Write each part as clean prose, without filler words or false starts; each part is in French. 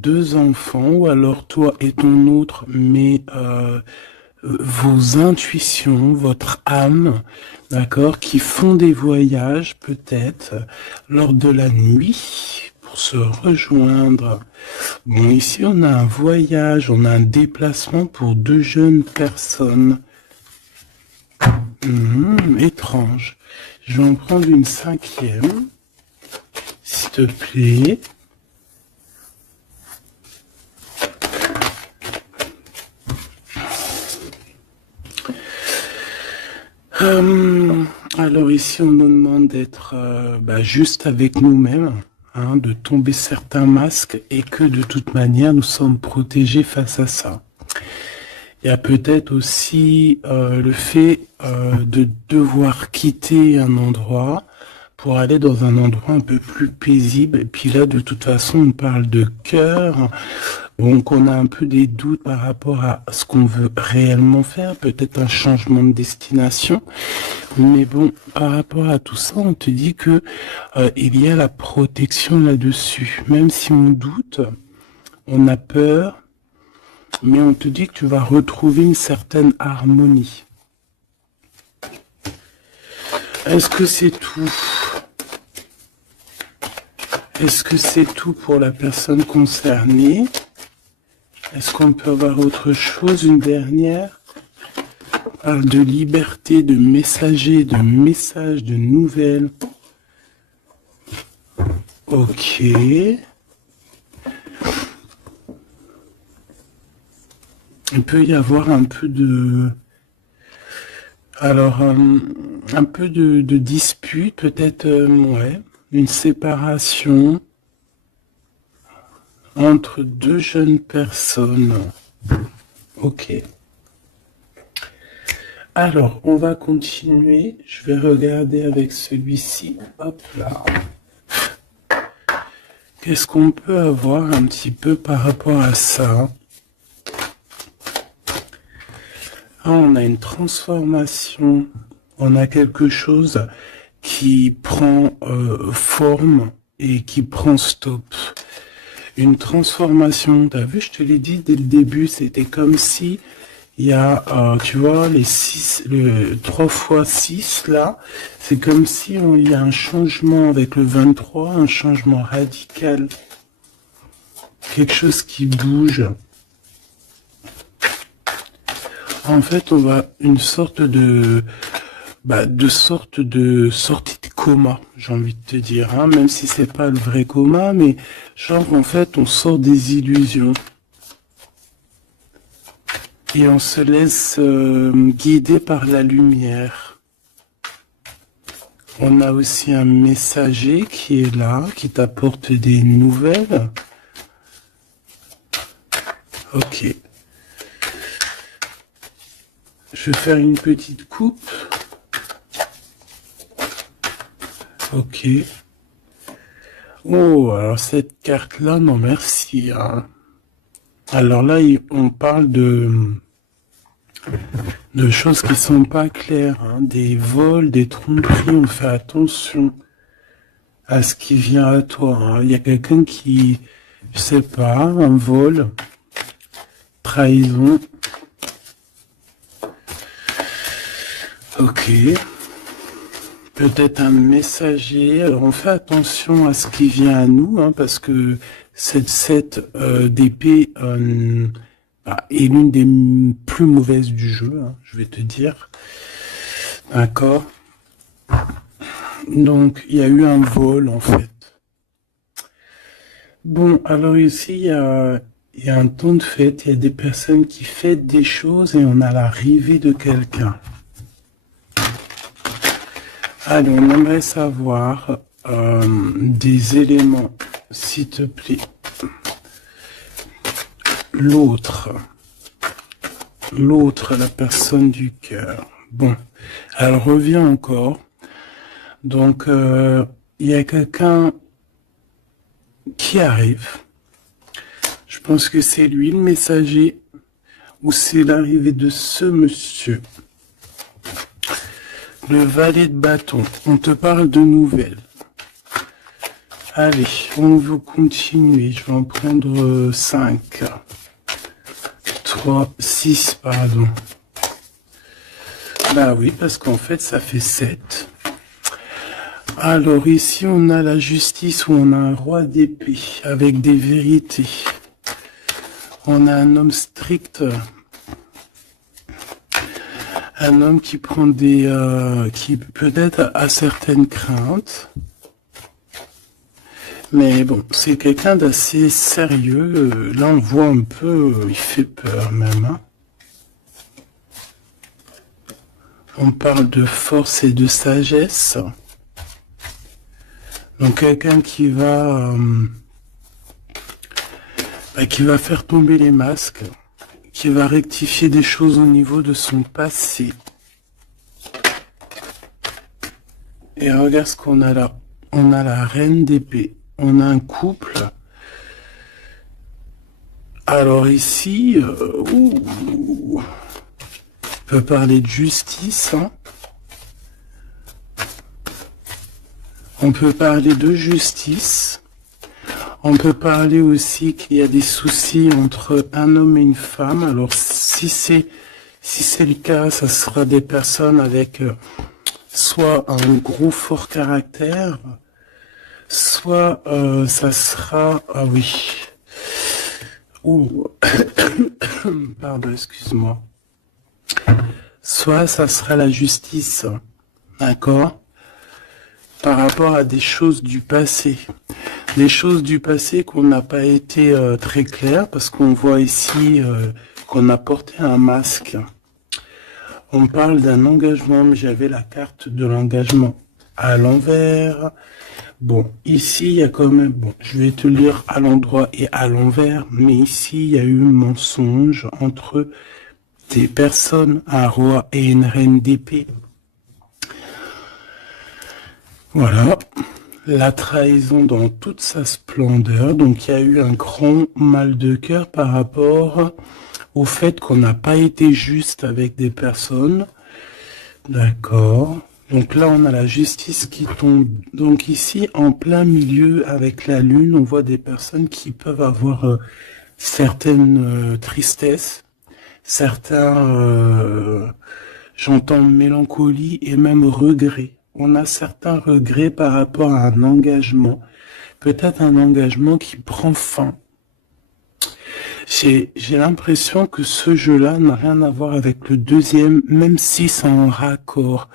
2 enfants, ou alors toi et ton autre, mais vos intuitions, votre âme, d'accord, qui font des voyages peut-être lors de la nuit pour se rejoindre. Bon, ici on a un voyage, on a un déplacement pour 2 jeunes personnes. Étrange. Je vais en prendre une 5e, s'il te plaît. Alors ici, on nous demande d'être juste avec nous-mêmes, hein, de tomber certains masques et que de toute manière, nous sommes protégés face à ça. Il y a peut-être aussi le fait de devoir quitter un endroit pour aller dans un endroit un peu plus paisible. Et puis là, de toute façon, on parle de cœur. Donc, on a un peu des doutes par rapport à ce qu'on veut réellement faire. Peut-être un changement de destination. Mais bon, par rapport à tout ça, on te dit que il y a la protection là-dessus. Même si on doute, on a peur, mais on te dit que tu vas retrouver une certaine harmonie. Est-ce que c'est tout? Est-ce que c'est tout pour la personne concernée? Est-ce qu'on peut avoir autre chose, une dernière? On parle de liberté, de messager, de messages, de nouvelles. Ok. Il peut y avoir un peu de... Alors, un peu de dispute, peut-être, ouais, une séparation entre 2 jeunes personnes. Ok. Alors, on va continuer. Je vais regarder avec celui-ci. Hop là. Qu'est-ce qu'on peut avoir un petit peu par rapport à ça? Ah, on a une transformation. On a quelque chose qui prend forme et qui prend stop. Une transformation. T'as vu, je te l'ai dit dès le début, c'était comme si il y a, tu vois, le 3 fois 6 là, c'est comme si il y a un changement avec le 23, un changement radical. Quelque chose qui bouge. En fait, on va une sorte de sortie de coma, j'ai envie de te dire, hein, même si c'est pas le vrai coma, mais genre en fait, on sort des illusions. Et on se laisse guider par la lumière. On a aussi un messager qui est là, qui t'apporte des nouvelles. Ok. Je vais faire une petite coupe. Ok. Oh, alors cette carte-là, non merci. Hein. Alors là, on parle de choses qui sont pas claires, hein. Des vols, des tromperies, on fait attention à ce qui vient à toi. Hein. Il y a quelqu'un qui, je sais pas, un vol, trahison. Ok. Peut-être un messager. Alors on fait attention à ce qui vient à nous, hein, parce que cette 7 d'épée est l'une des plus mauvaises du jeu, hein, je vais te dire. D'accord. Donc il y a eu un vol en fait. Bon, alors ici il y a un temps de fête, il y a des personnes qui fêtent des choses et on a l'arrivée de quelqu'un. Allez, on aimerait savoir des éléments, s'il te plaît. L'autre, la personne du cœur. Bon, elle revient encore. Donc, il y a quelqu'un qui arrive. Je pense que c'est lui le messager ou c'est l'arrivée de ce monsieur. Le valet de bâton, on te parle de nouvelles. Allez, on va continuer. Je vais en prendre 5. 3, 6, pardon. Bah oui, parce qu'en fait, ça fait 7. Alors ici, on a la justice où on a un roi d'épée avec des vérités. On a un homme strict. Un homme qui prend des... qui peut-être a certaines craintes. Mais bon, c'est quelqu'un d'assez sérieux. Là, on voit un peu... il fait peur même. Hein. On parle de force et de sagesse. Donc quelqu'un qui va faire tomber les masques, qui va rectifier des choses au niveau de son passé. Et regarde ce qu'on a là. On a la reine d'épée. On a un couple. Alors ici, on peut parler de justice. Hein. On peut parler de justice. On peut parler aussi qu'il y a des soucis entre un homme et une femme. Alors si c'est le cas, ça sera des personnes avec soit un gros fort caractère, soit ça sera... Ah oui. Ouh. Pardon, excuse-moi. Soit ça sera la justice. D'accord ? Par rapport à des choses du passé. Des choses du passé qu'on n'a pas été très claires, parce qu'on voit ici qu'on a porté un masque. On parle d'un engagement, mais j'avais la carte de l'engagement à l'envers. Bon, ici, il y a quand même... Bon, je vais te lire à l'endroit et à l'envers, mais ici, il y a eu un mensonge entre des personnes, un roi et une reine d'épée. Voilà, la trahison dans toute sa splendeur. Donc, il y a eu un grand mal de cœur par rapport au fait qu'on n'a pas été juste avec des personnes. D'accord. Donc là, on a la justice qui tombe. Donc ici, en plein milieu, avec la lune, on voit des personnes qui peuvent avoir certaines tristesses, certains, j'entends mélancolie et même regret. On a certains regrets par rapport à un engagement, peut-être un engagement qui prend fin. J'ai l'impression que ce jeu-là n'a rien à voir avec le deuxième, même si c'est en raccord.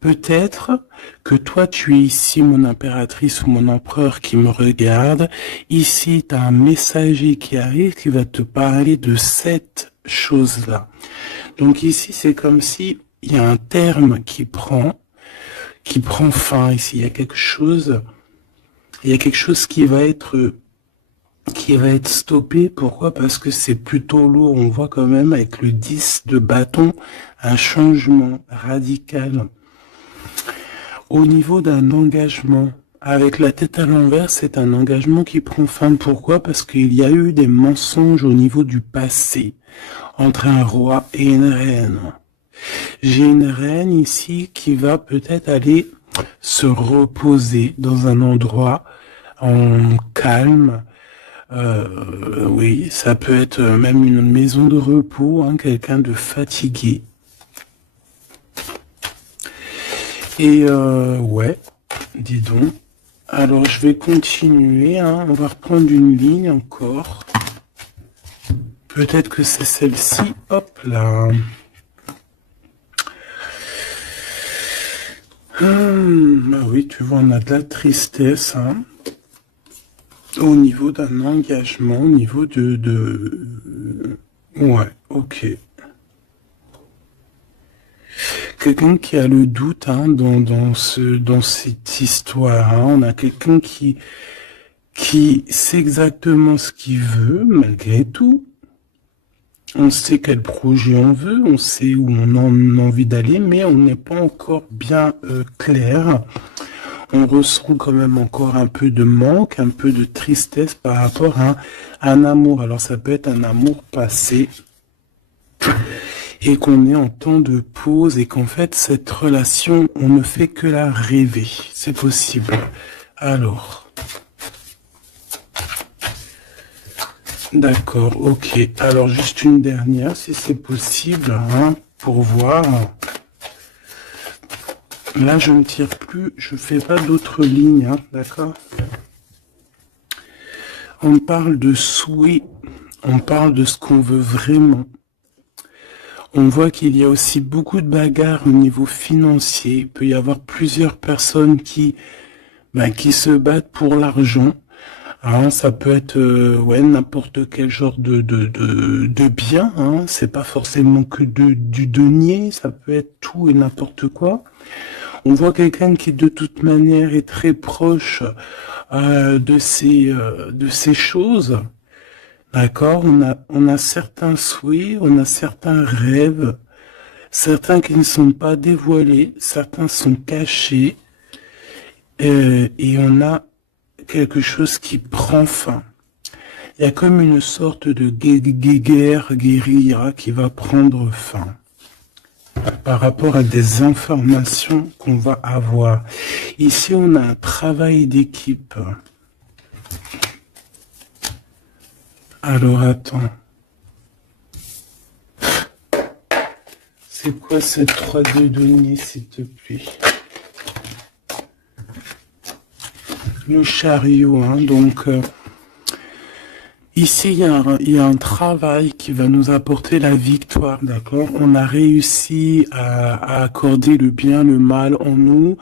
Peut-être que toi, tu es ici, mon impératrice ou mon empereur qui me regarde. Ici, tu as un messager qui arrive qui va te parler de cette chose-là. Donc ici, c'est comme si il y a un terme qui prend fin ici. Il y a quelque chose qui va être stoppé. Pourquoi? Parce que c'est plutôt lourd. On voit quand même avec le 10 de bâton un changement radical. Au niveau d'un engagement, avec la tête à l'envers, c'est un engagement qui prend fin. Pourquoi? Parce qu'il y a eu des mensonges au niveau du passé, entre un roi et une reine. J'ai une reine ici qui va peut-être aller se reposer dans un endroit en calme. Oui, ça peut être même une maison de repos, hein, quelqu'un de fatigué. Et ouais, dis donc. Alors je vais continuer, hein. On va reprendre une ligne encore. Peut-être que c'est celle-ci. Hop là. Bah oui, tu vois, on a de la tristesse, hein. Au niveau d'un engagement, au niveau de... Ouais, ok. Quelqu'un qui a le doute, hein, dans cette histoire, hein. On a quelqu'un qui sait exactement ce qu'il veut, malgré tout. On sait quel projet on veut, on sait où on a envie d'aller, mais on n'est pas encore bien clair. On ressent quand même encore un peu de manque, un peu de tristesse par rapport à un amour. Alors ça peut être un amour passé et qu'on est en temps de pause et qu'en fait cette relation, on ne fait que la rêver. C'est possible. Alors, D'accord, ok. Alors, juste une dernière, si c'est possible, hein, pour voir. Là, je ne tire plus, je fais pas d'autres lignes, hein, d'accord? On parle de souhait, on parle de ce qu'on veut vraiment. On voit qu'il y a aussi beaucoup de bagarres au niveau financier. Il peut y avoir plusieurs personnes qui se battent pour l'argent. Hein, ça peut être ouais, n'importe quel genre de bien. Hein. C'est pas forcément que du denier, ça peut être tout et n'importe quoi. On voit quelqu'un qui de toute manière est très proche de ces choses. D'accord, on a certains souhaits, on a certains rêves, certains qui ne sont pas dévoilés, certains sont cachés, et on a quelque chose qui prend fin. Il y a comme une sorte de guérilla qui va prendre fin par rapport à des informations qu'on va avoir. Ici, on a un travail d'équipe. Alors, attends. C'est quoi cette 3D donnée, s'il te plaît? Le chariot, hein, donc... ici, il y a un travail qui va nous apporter la victoire, d'accord? On a réussi à accorder le bien, le mal en nous.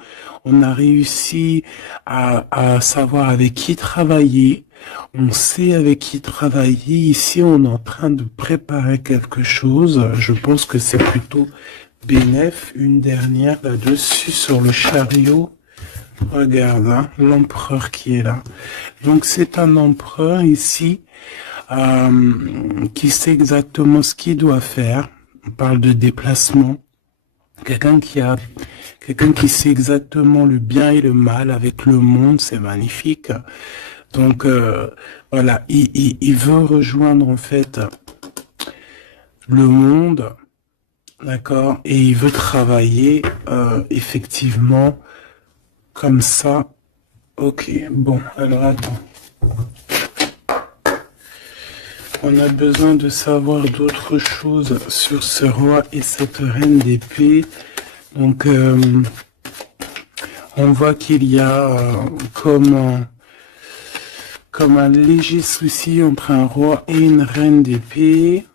On a réussi à savoir avec qui travailler. On sait avec qui travailler. Ici, on est en train de préparer quelque chose. Je pense que c'est plutôt bénéf. Une dernière là-dessus sur le chariot. Regarde, hein, l'empereur qui est là. Donc, c'est un empereur ici qui sait exactement ce qu'il doit faire. On parle de déplacement. Quelqu'un qui sait exactement le bien et le mal avec le monde, c'est magnifique. Donc voilà, il veut rejoindre en fait le monde, d'accord, et il veut travailler effectivement comme ça. Ok, bon, alors attends. On a besoin de savoir d'autres choses sur ce roi et cette reine d'épée. Donc, on voit qu'il y a comme un léger souci entre un roi et une reine d'épée.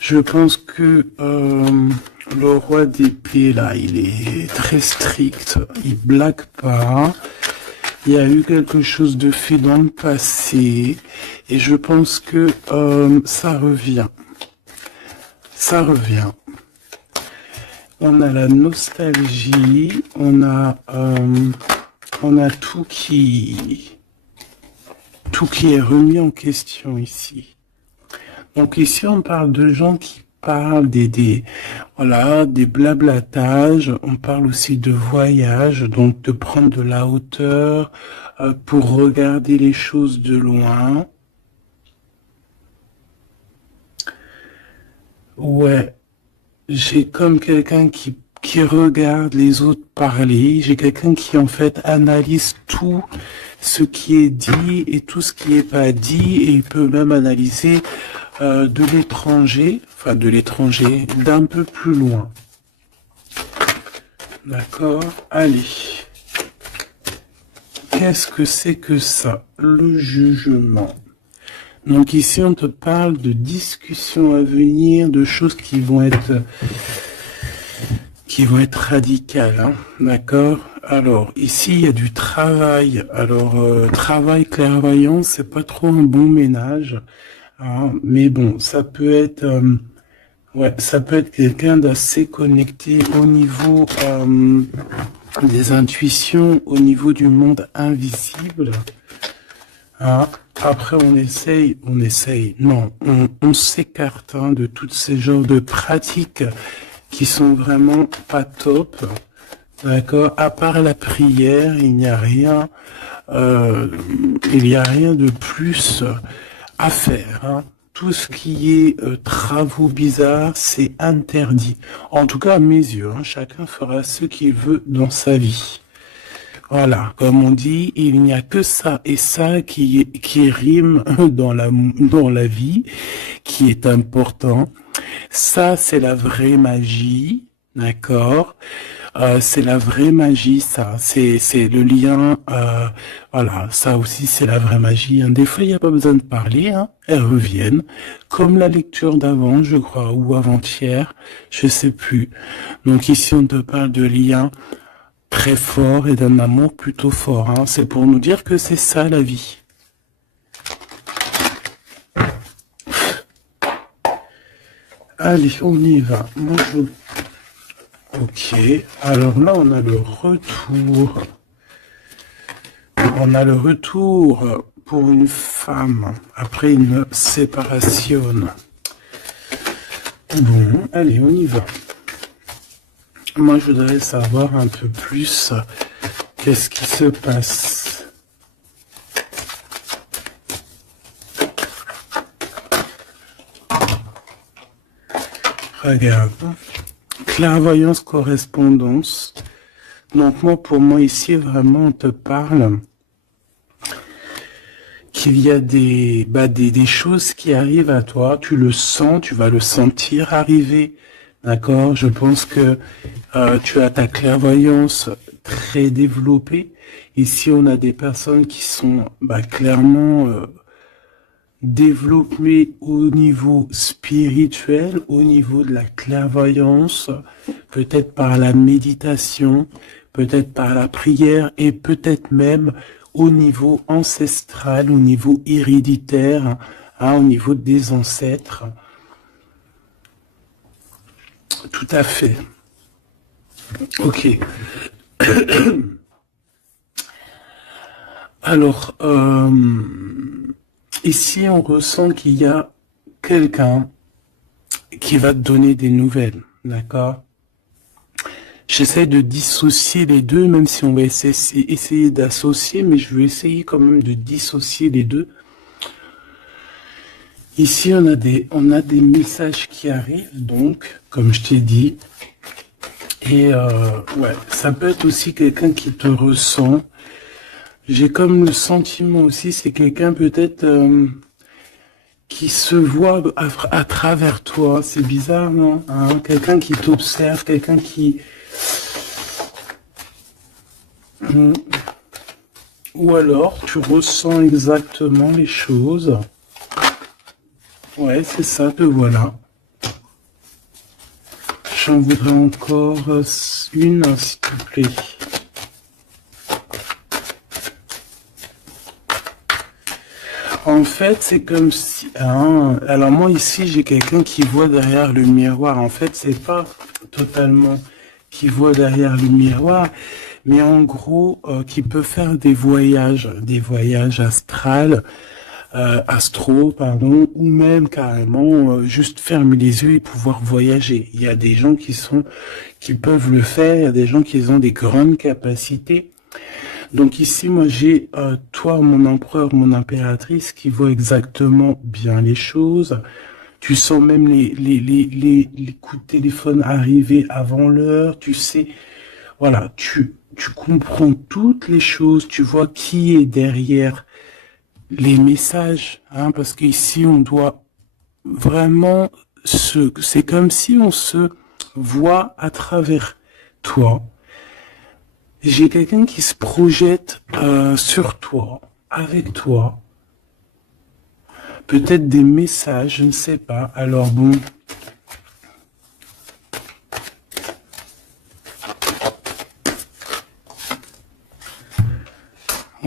Je pense que le roi d'épée, là, il est très strict. Il blague pas. Il y a eu quelque chose de fait dans le passé. Et je pense que ça revient. Ça revient. On a la nostalgie. On a tout qui est remis en question ici. Donc ici, on parle de gens qui parlent des blablatages. On parle aussi de voyage, donc de prendre de la hauteur pour regarder les choses de loin. Ouais, j'ai comme quelqu'un qui regarde les autres parler. J'ai quelqu'un qui en fait analyse tout ce qui est dit et tout ce qui est pas dit, et il peut même analyser de l'étranger, d'un peu plus loin. D'accord? Allez. Qu'est-ce que c'est que ça? Le jugement. Donc ici, on te parle de discussions à venir, de choses qui vont être radicales, hein, d'accord? Alors, ici, il y a du travail. Alors, travail clairvoyant, c'est pas trop un bon ménage, hein, mais bon, ça peut être quelqu'un d'assez connecté au niveau des intuitions, au niveau du monde invisible. Ah, après, on s'écarte de tous ces genres de pratiques qui sont vraiment pas top, d'accord. À part la prière, il n'y a rien de plus à faire. Hein. Tout ce qui est travaux bizarres, c'est interdit. En tout cas, à mes yeux, hein, chacun fera ce qu'il veut dans sa vie. Voilà, comme on dit, il n'y a que ça et ça qui rime dans la vie, qui est important. Ça, c'est la vraie magie, d'accord? C'est la vraie magie, ça. C'est le lien. Voilà, ça aussi, c'est la vraie magie, hein. Des fois, il n'y a pas besoin de parler, hein. Elles reviennent, comme la lecture d'avant, je crois, ou avant-hier, je sais plus. Donc ici, on te parle de lien très fort et d'un amour plutôt fort, hein. C'est pour nous dire que c'est ça la vie. Allez, on y va. Moi, Ok, alors là, on a le retour. On a le retour pour une femme après une séparation. Bon, allez, on y va. Moi, je voudrais savoir un peu plus qu'est-ce qui se passe. Regarde. Clairvoyance, correspondance. Donc moi, pour moi, ici, vraiment, on te parle qu'il y a des choses qui arrivent à toi. Tu le sens, tu vas le sentir arriver. D'accord? Je pense que tu as ta clairvoyance très développée. Ici, on a des personnes qui sont clairement développées au niveau spirituel, au niveau de la clairvoyance, peut-être par la méditation, peut-être par la prière et peut-être même au niveau ancestral, au niveau héréditaire, hein, au niveau des ancêtres. Tout à fait. Ok. Alors, ici, on ressent qu'il y a quelqu'un qui va te donner des nouvelles, d'accord? J'essaie de dissocier les deux, même si on va essayer d'associer, mais je vais essayer quand même de dissocier les deux. Ici, on a des messages qui arrivent, donc, comme je t'ai dit. Et ouais, ça peut être aussi quelqu'un qui te ressent. J'ai comme le sentiment aussi, c'est quelqu'un peut-être qui se voit à travers toi. C'est bizarre, non, hein? Quelqu'un qui t'observe, quelqu'un qui... Ou alors, tu ressens exactement les choses. Ouais, c'est ça, te voilà. J'en voudrais encore une, s'il te plaît. En fait, c'est comme si... Hein, alors moi, ici, j'ai quelqu'un qui voit derrière le miroir. En fait, c'est pas totalement qui voit derrière le miroir, mais en gros, qui peut faire des voyages astro, pardon, ou même carrément juste fermer les yeux et pouvoir voyager. Il y a des gens qui peuvent le faire, il y a des gens qui ont des grandes capacités. Donc ici, moi, j'ai toi, mon empereur, mon impératrice, qui voit exactement bien les choses. Tu sens même les coups de téléphone arriver avant l'heure. Tu sais, voilà, tu comprends toutes les choses. Tu vois qui est derrière les messages, hein, parce qu'ici, on doit vraiment c'est comme si on se voit à travers toi. J'ai quelqu'un qui se projette sur toi, avec toi. Peut-être des messages, je ne sais pas. Alors bon.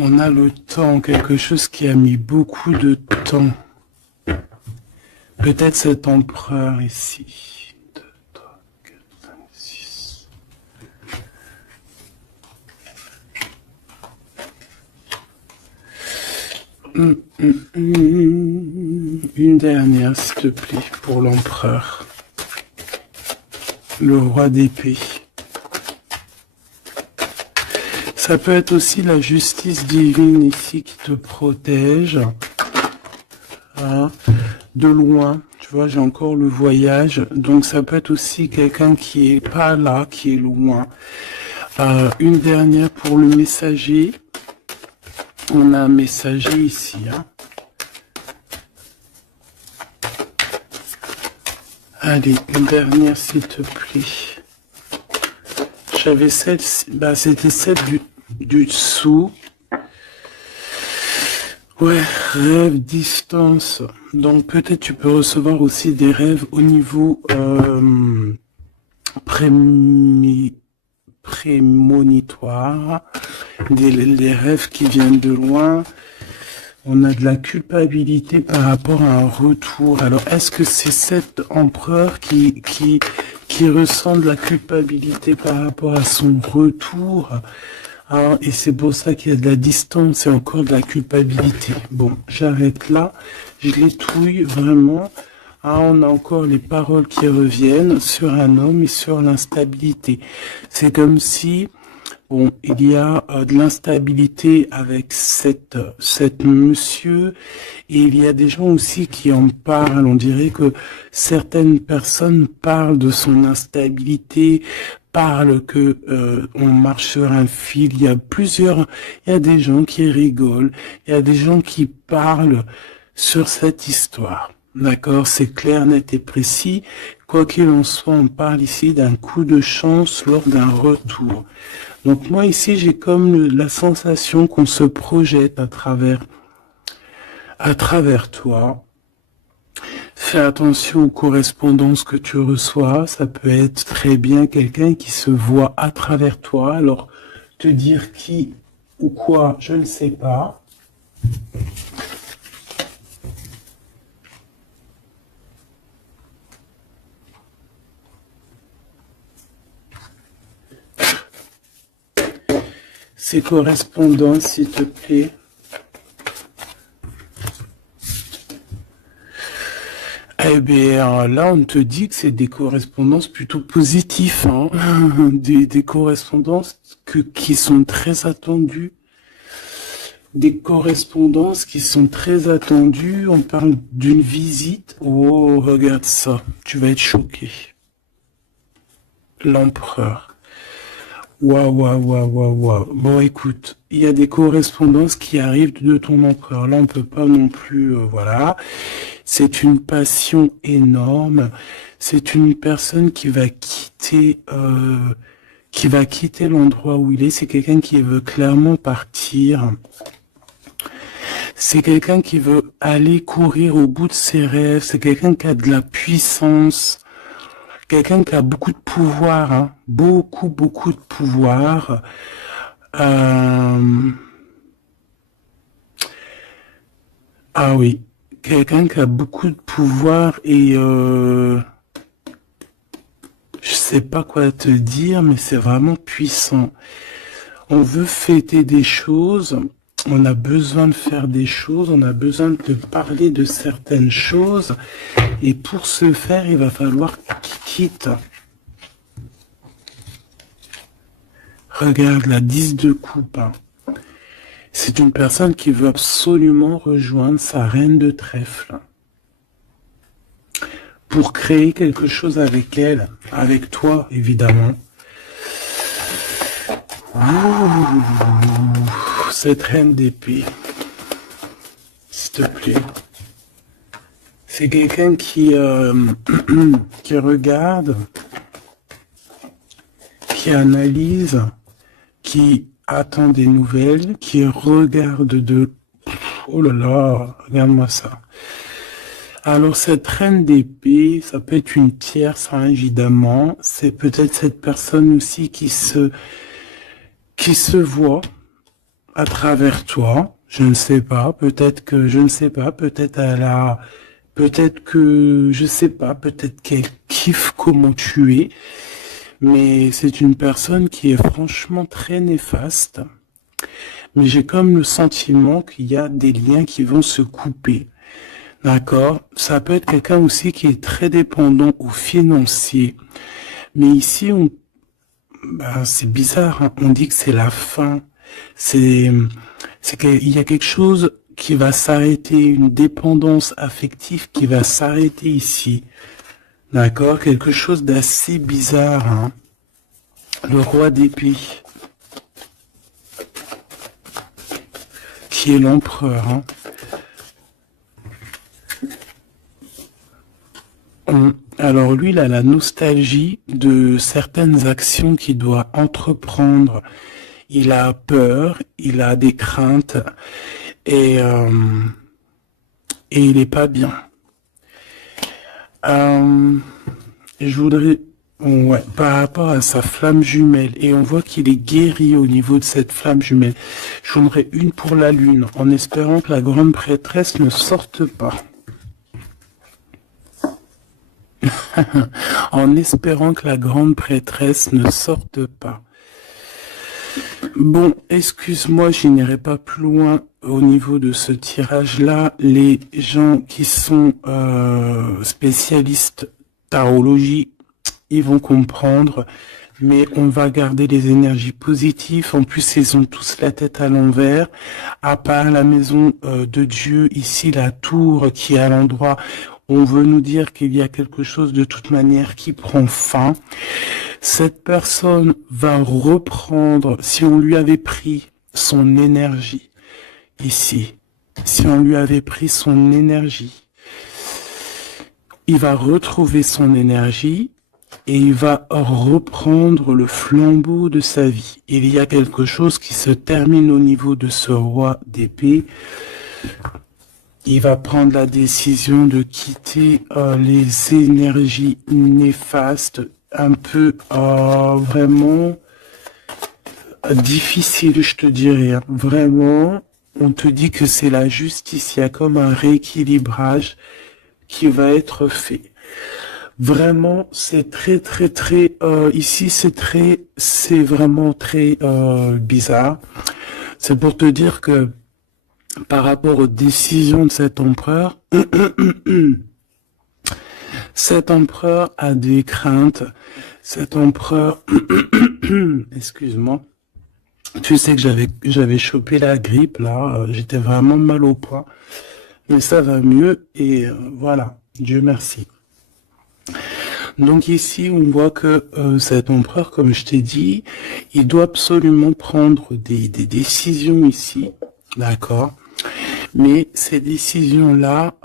On a le temps, quelque chose qui a mis beaucoup de temps. Peut-être cet empereur ici. 2, 3, 4, 5, 6. Une dernière, s'il te plaît, pour l'empereur. Le roi d'épée. Ça peut être aussi la justice divine ici qui te protège. Hein, de loin, tu vois, j'ai encore le voyage. Donc ça peut être aussi quelqu'un qui est pas là, qui est loin. Une dernière pour le messager. On a un messager ici. Hein. Allez, une dernière s'il te plaît. J'avais celle, bah c'était celle du dessous. Ouais, rêve, distance. Donc peut-être tu peux recevoir aussi des rêves au niveau prémonitoire, des rêves qui viennent de loin. On a de la culpabilité par rapport à un retour. Alors, est-ce que c'est cet empereur qui ressent de la culpabilité par rapport à son retour? Ah, et c'est pour ça qu'il y a de la distance et encore de la culpabilité. Bon, j'arrête là. Je les touille vraiment. Ah, on a encore les paroles qui reviennent sur un homme et sur l'instabilité. C'est comme si, bon, il y a de l'instabilité avec cette monsieur, et il y a des gens aussi qui en parlent. On dirait que certaines personnes parlent de son instabilité, parlent que on marche sur un fil. Il y a des gens qui rigolent, il y a des gens qui parlent sur cette histoire. D'accord, c'est clair, net et précis. Quoi qu'il en soit, on parle ici d'un coup de chance lors d'un retour. Donc moi ici, j'ai comme la sensation qu'on se projette à travers toi. Fais attention aux correspondances que tu reçois. Ça peut être très bien quelqu'un qui se voit à travers toi. Alors, te dire qui ou quoi, je ne sais pas. Ces correspondances, s'il te plaît. Eh bien, là, on te dit que c'est des correspondances plutôt positives, hein. Des correspondances qui sont très attendues. Des correspondances qui sont très attendues. On parle d'une visite. Oh, regarde ça. Tu vas être choqué. L'empereur. Waouh. Bon, écoute, il y a des correspondances qui arrivent de ton empereur. Là, on peut pas non plus, voilà. C'est une passion énorme. C'est une personne qui va quitter l'endroit où il est. C'est quelqu'un qui veut clairement partir. C'est quelqu'un qui veut aller courir au bout de ses rêves. C'est quelqu'un qui a de la puissance. Quelqu'un qui a beaucoup de pouvoir, hein. Beaucoup de pouvoir. Ah oui, quelqu'un qui a beaucoup de pouvoir et je sais pas quoi te dire, mais c'est vraiment puissant. On veut fêter des choses, on a besoin de faire des choses, on a besoin de te parler de certaines choses, et pour ce faire, il va falloir qu'il quitte. Regarde la 10 de coupe. Hein. C'est une personne qui veut absolument rejoindre sa reine de trèfle pour créer quelque chose avec elle, avec toi évidemment. Ouh, cette reine d'épée, s'il te plaît. C'est quelqu'un qui regarde, qui analyse, qui attend des nouvelles, qui regarde de... Oh là là, regarde-moi ça. Alors cette reine d'épée, ça peut être une tierce, hein, évidemment. C'est peut-être cette personne aussi qui se voit à travers toi. Je ne sais pas, peut-être qu'elle kiffe comment tu es. Mais c'est une personne qui est franchement très néfaste. Mais j'ai comme le sentiment qu'il y a des liens qui vont se couper. D'accord? Ça peut être quelqu'un aussi qui est très dépendant au financier. Mais ici, c'est bizarre, hein. On dit que c'est la fin. C'est qu'il y a quelque chose qui va s'arrêter, une dépendance affective qui va s'arrêter ici. D'accord? Quelque chose d'assez bizarre, hein. le roi d'épée, qui est l'empereur. Hein. Alors lui, il a la nostalgie de certaines actions qu'il doit entreprendre. Il a peur, il a des craintes et il est pas bien. Je voudrais, ouais, par rapport à sa flamme jumelle, et on voit qu'il est guéri au niveau de cette flamme jumelle. Je voudrais une pour la lune, en espérant que la grande prêtresse ne sorte pas. En espérant que la grande prêtresse ne sorte pas. Bon, excuse-moi, je n'irai pas plus loin au niveau de ce tirage-là. Les gens qui sont spécialistes tarologie, ils vont comprendre, mais on va garder les énergies positives. En plus, ils ont tous la tête à l'envers. À part la maison de Dieu, ici, la tour qui est à l'endroit, on veut nous dire qu'il y a quelque chose de toute manière qui prend fin. Cette personne va reprendre, si on lui avait pris son énergie, ici, si on lui avait pris son énergie, il va retrouver son énergie et il va reprendre le flambeau de sa vie. Il y a quelque chose qui se termine au niveau de ce roi d'épée. Il va prendre la décision de quitter les énergies néfastes, un peu vraiment difficile, je te dirais. Hein. Vraiment, on te dit que c'est la justice. Il y a comme un rééquilibrage qui va être fait. Vraiment, c'est très, ici, c'est vraiment très bizarre. C'est pour te dire que par rapport aux décisions de cet empereur, cet empereur a des craintes. Cet empereur, excuse-moi, tu sais que j'avais chopé la grippe là, j'étais vraiment mal au poids, mais ça va mieux et voilà, Dieu merci. Donc ici, on voit que cet empereur, comme je t'ai dit, il doit absolument prendre des décisions ici, d'accord? Mais ces décisions-là,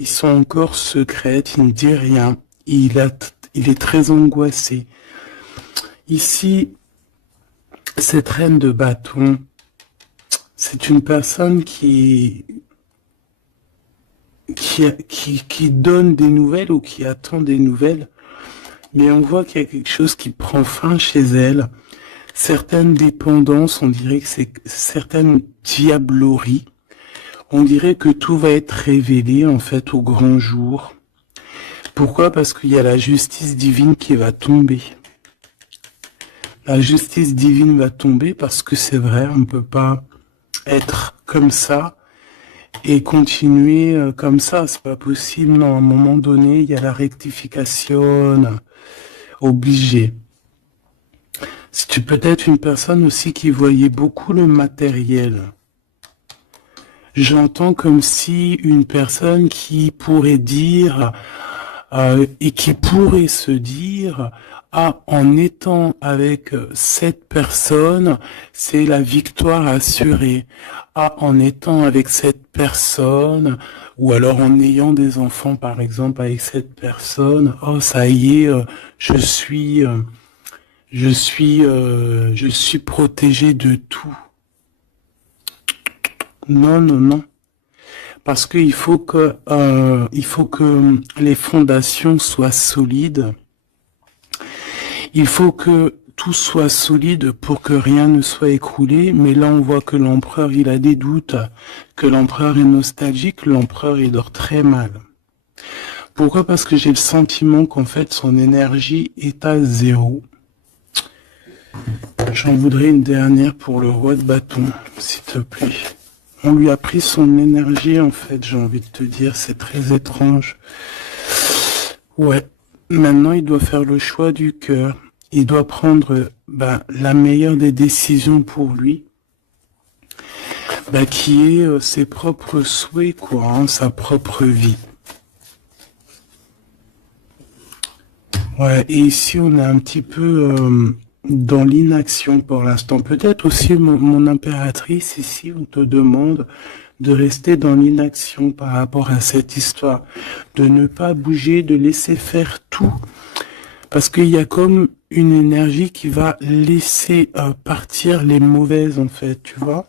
ils sont encore secrètes, il ne dit rien. Il est très angoissé. Ici, cette reine de bâton, c'est une personne qui donne des nouvelles ou qui attend des nouvelles. Mais on voit qu'il y a quelque chose qui prend fin chez elle. Certaines dépendances, on dirait que c'est certaines diableries. On dirait que tout va être révélé, en fait, au grand jour. Pourquoi? Parce qu'il y a la justice divine qui va tomber. La justice divine va tomber parce que c'est vrai, on ne peut pas être comme ça et continuer comme ça. C'est pas possible. Non, à un moment donné, il y a la rectification obligée. C'est peut-être une personne aussi qui voyait beaucoup le matériel. J'entends comme si une personne qui pourrait dire et qui pourrait se dire en étant avec cette personne, c'est la victoire assurée. En étant avec cette personne, ou alors en ayant des enfants par exemple avec cette personne, ça y est, je suis protégé de tout. Non, non, non. Parce qu'il faut que les fondations soient solides. Il faut que tout soit solide pour que rien ne soit écroulé. Mais là, on voit que l'empereur, il a des doutes, que l'empereur est nostalgique, l'empereur, il dort très mal. Pourquoi? Parce que j'ai le sentiment qu'en fait, son énergie est à zéro. J'en voudrais une dernière pour le roi de bâton, s'il te plaît. On lui a pris son énergie, en fait, j'ai envie de te dire, c'est très étrange. Ouais, maintenant il doit faire le choix du cœur. Il doit prendre la meilleure des décisions pour lui, qui est ses propres souhaits, quoi, hein, sa propre vie. Ouais, et ici on a un petit peu dans l'inaction pour l'instant. Peut-être aussi mon impératrice ici, on te demande de rester dans l'inaction par rapport à cette histoire, de ne pas bouger, de laisser faire tout, parce qu'il y a comme une énergie qui va laisser partir les mauvaises en fait, tu vois,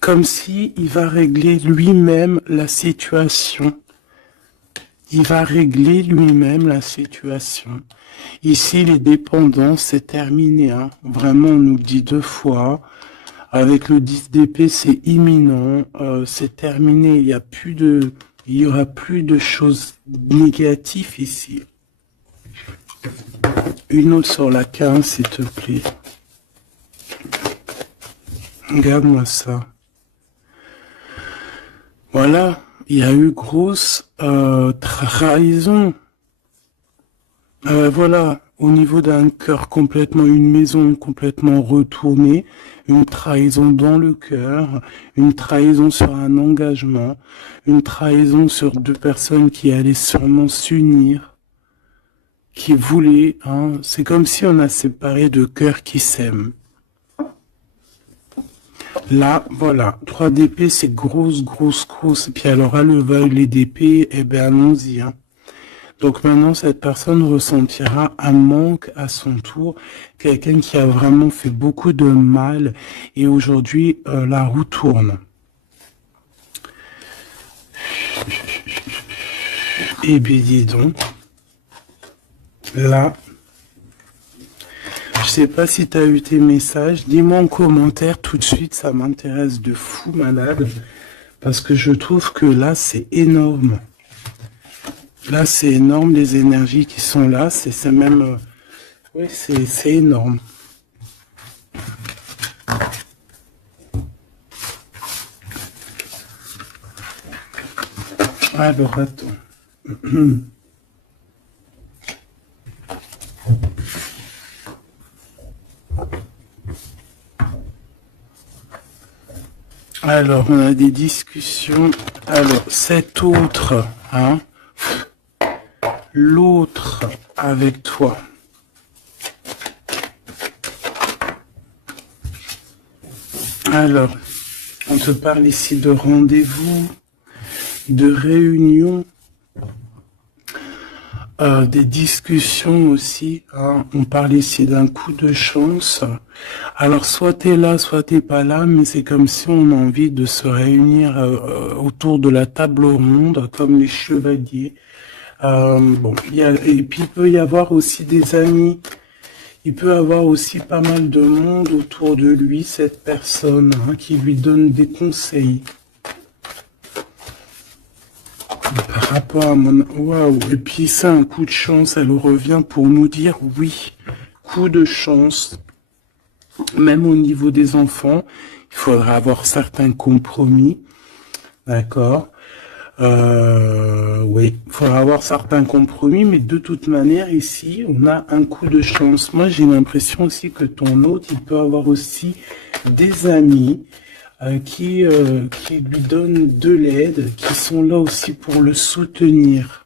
comme si il va régler lui-même la situation. Il va régler lui-même la situation. Ici, les dépendances, c'est terminé. Hein. Vraiment, on nous dit 2 fois. Avec le 10 d'épée, c'est imminent. C'est terminé. Il y aura plus de choses négatives ici. Une autre sur la 15, s'il te plaît. Regarde-moi ça. Voilà. Il y a eu grosse trahison. Voilà, au niveau d'un cœur complètement, une maison complètement retournée, une trahison dans le cœur, une trahison sur un engagement, une trahison sur 2 personnes qui allaient sûrement s'unir, qui voulaient, hein, c'est comme si on a séparé 2 cœurs qui s'aiment. Là, voilà, 3 d'épée, c'est grosse. Et puis alors, à le violet d'épée, eh ben, allons-y, hein. Donc maintenant, cette personne ressentira un manque à son tour, quelqu'un qui a vraiment fait beaucoup de mal, et aujourd'hui, la roue tourne. Eh bien, dis donc, là, je sais pas si tu as eu tes messages, dis-moi en commentaire tout de suite, ça m'intéresse de fou malade, parce que je trouve que là, c'est énorme. Là, c'est énorme, les énergies qui sont là, c'est même... oui, c'est énorme. Alors, attends. Alors, on a des discussions. Alors, cet autre, hein, l'autre avec toi. Alors, on te parle ici de rendez-vous, de réunion, des discussions aussi. Hein. On parle ici d'un coup de chance. Alors, soit t'es là, soit t'es pas là, mais c'est comme si on a envie de se réunir autour de la table ronde, comme les chevaliers. Bon, et puis il peut y avoir aussi des amis. Il peut avoir aussi pas mal de monde autour de lui, cette personne, hein, qui lui donne des conseils. Par rapport à mon... Waouh. Et puis c'est un coup de chance, elle revient pour nous dire oui, coup de chance. Même au niveau des enfants, il faudra avoir certains compromis. D'accord. Oui, il faudra avoir certains compromis, mais de toute manière, ici, on a un coup de chance. Moi, j'ai l'impression aussi que ton hôte, il peut avoir aussi des amis qui lui donnent de l'aide, qui sont là aussi pour le soutenir.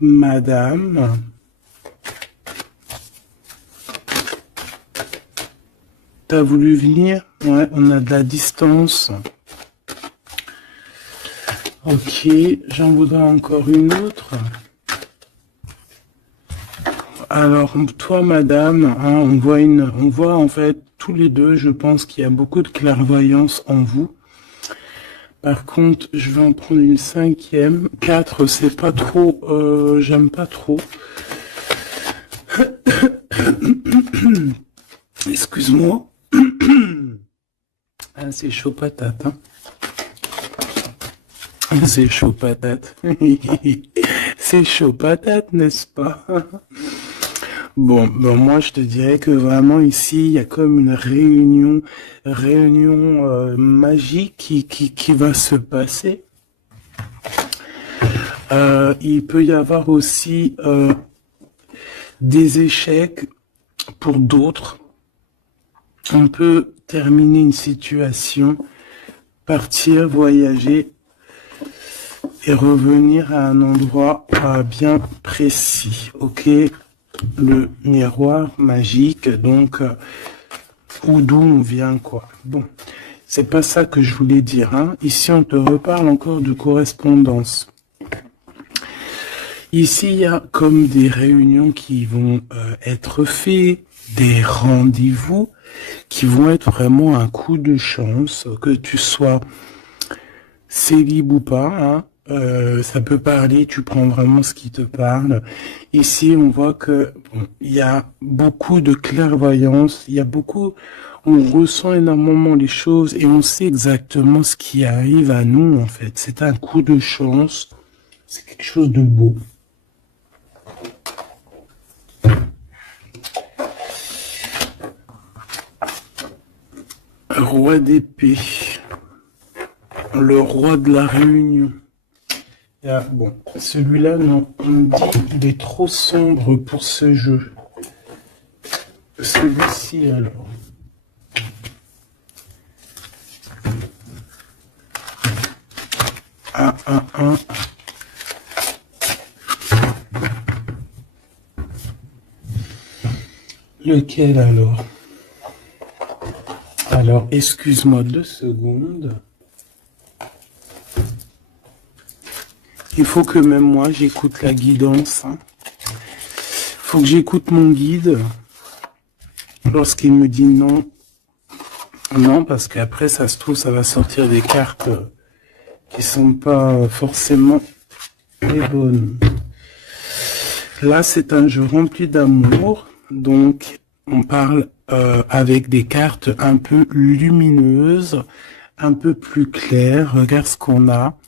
Madame, t'as voulu venir? Ouais, on a de la distance. Ok, j'en voudrais encore une autre. Alors, toi, madame, hein, on voit en fait tous les deux, je pense qu'il y a beaucoup de clairvoyance en vous. Par contre, je vais en prendre une 5e. 4, c'est pas trop, j'aime pas trop. Excuse-moi. Ah, c'est chaud patate, hein. C'est chaud patate. C'est chaud patate, n'est-ce pas? Bon, moi je te dirais que vraiment ici, il y a comme une réunion magique qui va se passer. Il peut y avoir aussi des échecs pour d'autres. On peut terminer une situation, partir, voyager et revenir à un endroit bien précis, ok? le miroir magique, donc ou d'où on vient, quoi. Bon, c'est pas ça que je voulais dire, hein. Ici, on te reparle encore de correspondance. Ici, il y a comme des réunions qui vont être faites, des rendez-vous qui vont être vraiment un coup de chance, que tu sois célib ou pas, hein. Ça peut parler, tu prends vraiment ce qui te parle. Ici, on voit que bon, il y a beaucoup de clairvoyance, il y a beaucoup, on ressent énormément les choses et on sait exactement ce qui arrive à nous, en fait. C'est un coup de chance, c'est quelque chose de beau. Roi d'épée, le roi de la réunion. Ah, bon, celui-là, non, on me dit qu'il est trop sombre pour ce jeu. Celui-ci, alors. Ah. Lequel, alors? Alors, excuse-moi 2 secondes. Il faut que même moi, j'écoute la guidance. Faut que j'écoute mon guide. Lorsqu'il me dit non. Non, parce qu'après, ça se trouve, ça va sortir des cartes qui sont pas forcément les bonnes. Là, c'est un jeu rempli d'amour. Donc, on parle avec des cartes un peu lumineuses, un peu plus claires. Regarde ce qu'on a.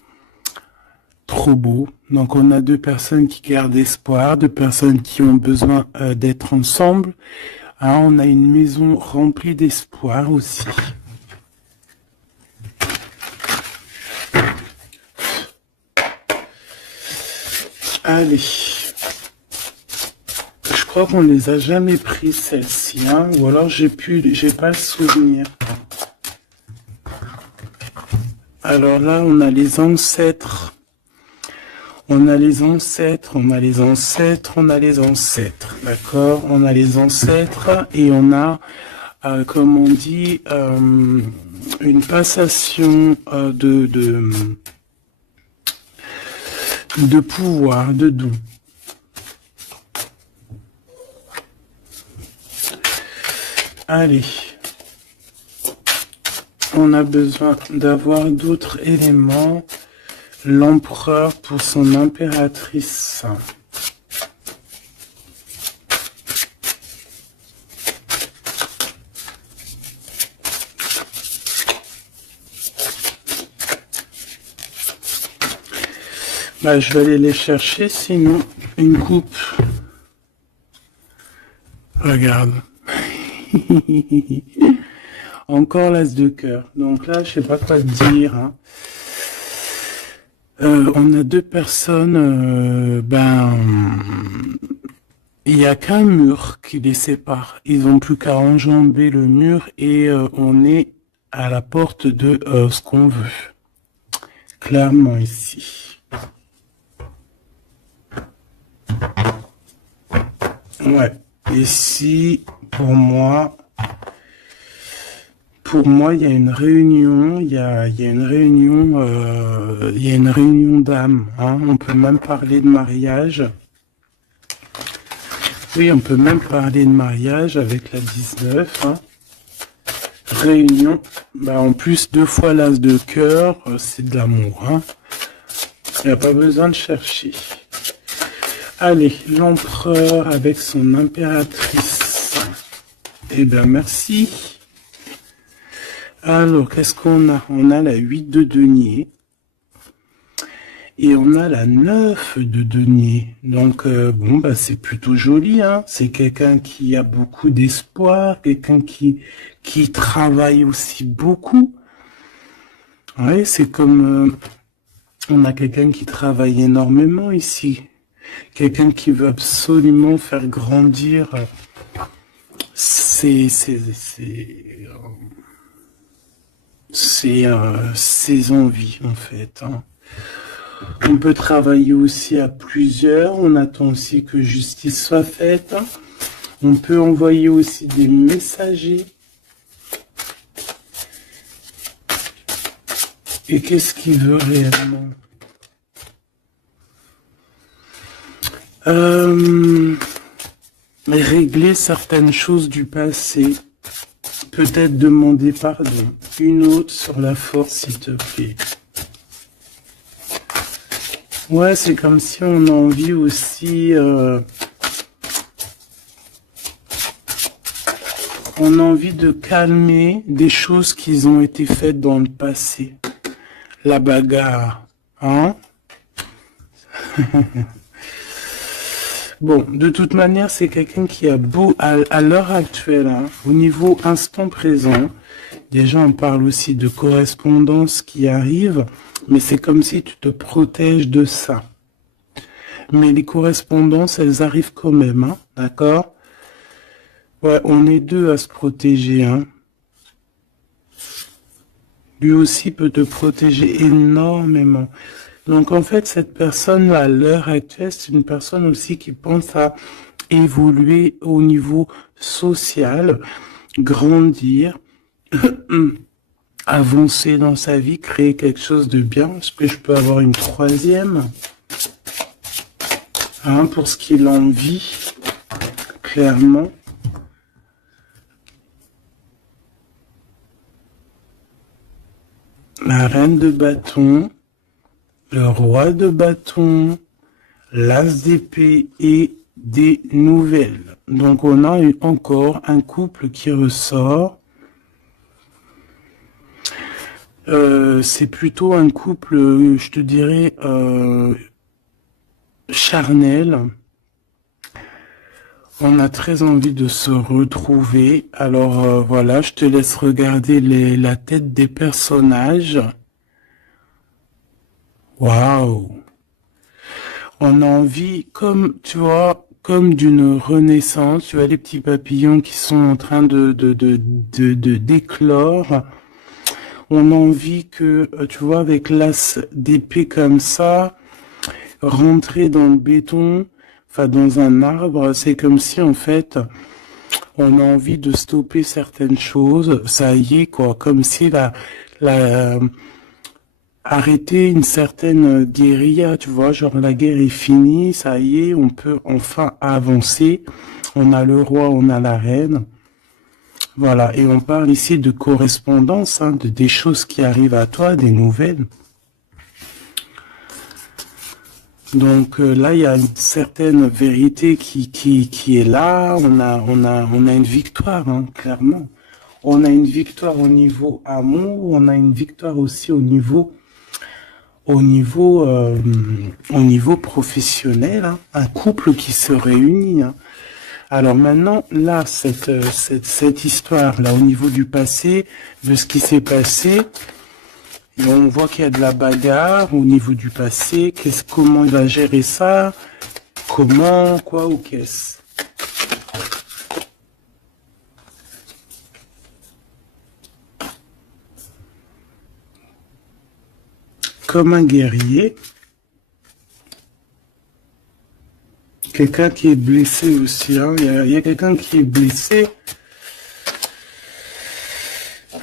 Trop beau. Donc on a 2 personnes qui gardent espoir, 2 personnes qui ont besoin d'être ensemble. Ah, on a une maison remplie d'espoir aussi. Allez. Je crois qu'on les a jamais pris celles-ci, hein, ou alors j'ai pas le souvenir. Alors là, on a les ancêtres. On a les ancêtres, on a les ancêtres, on a les ancêtres, d'accord? On a les ancêtres et on a, comme on dit, une passation de pouvoir, de don. Allez, on a besoin d'avoir d'autres éléments. L'empereur pour son impératrice. Bah, je vais aller les chercher, sinon une coupe. Regarde. Encore l'as de cœur. Donc là, je sais pas quoi te dire, hein. On a 2 personnes, il n'y a qu'un mur qui les sépare. Ils n'ont plus qu'à enjamber le mur et on est à la porte de ce qu'on veut. Clairement ici. Ouais. Ici, pour moi, il y a une réunion, il y a une réunion d'âmes, hein. On peut même parler de mariage. Oui, on peut même parler de mariage avec la 19, hein. Réunion, bah en plus 2 fois l'as de cœur, c'est de l'amour, hein. Il n'y a pas besoin de chercher. Allez, l'empereur avec son impératrice. Eh bien, merci. Alors, qu'est-ce qu'on a? On a la 8 de denier. Et on a la 9 de denier. Donc, bon, bah, c'est plutôt joli, hein. C'est quelqu'un qui a beaucoup d'espoir, quelqu'un qui travaille aussi beaucoup. Ouais, c'est comme... on a quelqu'un qui travaille énormément ici. Quelqu'un qui veut absolument faire grandir ses envies, en fait, hein. On peut travailler aussi à plusieurs. On attend aussi que justice soit faite. On peut envoyer aussi des messagers. Et qu'est-ce qu'il veut réellement? Régler certaines choses du passé. Peut-être demander pardon. Une autre sur la force, s'il te plaît. Ouais, c'est comme si on a envie aussi... on a envie de calmer des choses qui ont été faites dans le passé. La bagarre, hein? Bon, de toute manière, c'est quelqu'un qui a beau, à l'heure actuelle, hein, au niveau instant présent, déjà on parle aussi de correspondance qui arrive, mais c'est comme si tu te protèges de ça. Mais les correspondances, elles arrivent quand même, hein, d'accord? Ouais, on est deux à se protéger, hein. Lui aussi peut te protéger énormément. Donc en fait, cette personne-là, à l'heure actuelle, c'est une personne aussi qui pense à évoluer au niveau social, grandir, avancer dans sa vie, créer quelque chose de bien. Est-ce que je peux avoir une troisième? Hein, pour ce qu'il en vit, clairement. La reine de bâton, le roi de bâton, l'as d'épée et des nouvelles. Donc on a encore un couple qui ressort. C'est plutôt un couple, je te dirais, charnel. On a très envie de se retrouver. Alors voilà, je te laisse regarder la tête des personnages. Waouh! On a envie, comme tu vois, comme d'une renaissance. Tu vois les petits papillons qui sont en train de d'éclore. On a envie que, tu vois, avec l'as d'épée comme ça, rentrer dans le béton, enfin dans un arbre, c'est comme si en fait, on a envie de stopper certaines choses. Ça y est, quoi, comme si arrêter une certaine guérilla, tu vois, genre la guerre est finie, ça y est, on peut enfin avancer. On a le roi, on a la reine. Voilà, et on parle ici de correspondance, hein, des choses qui arrivent à toi, des nouvelles. Donc là, il y a une certaine vérité qui est là. On a une victoire, hein, clairement. On a une victoire au niveau amour, on a une victoire aussi au niveau professionnel, hein, un couple qui se réunit. Hein. Alors maintenant, là, cette histoire-là, au niveau du passé, de ce qui s'est passé, et on voit qu'il y a de la bagarre au niveau du passé. Comment il va gérer ça? Comment, quoi ou qu'est-ce? Comme un guerrier. Quelqu'un qui est blessé aussi. Hein. Il y a quelqu'un qui est blessé.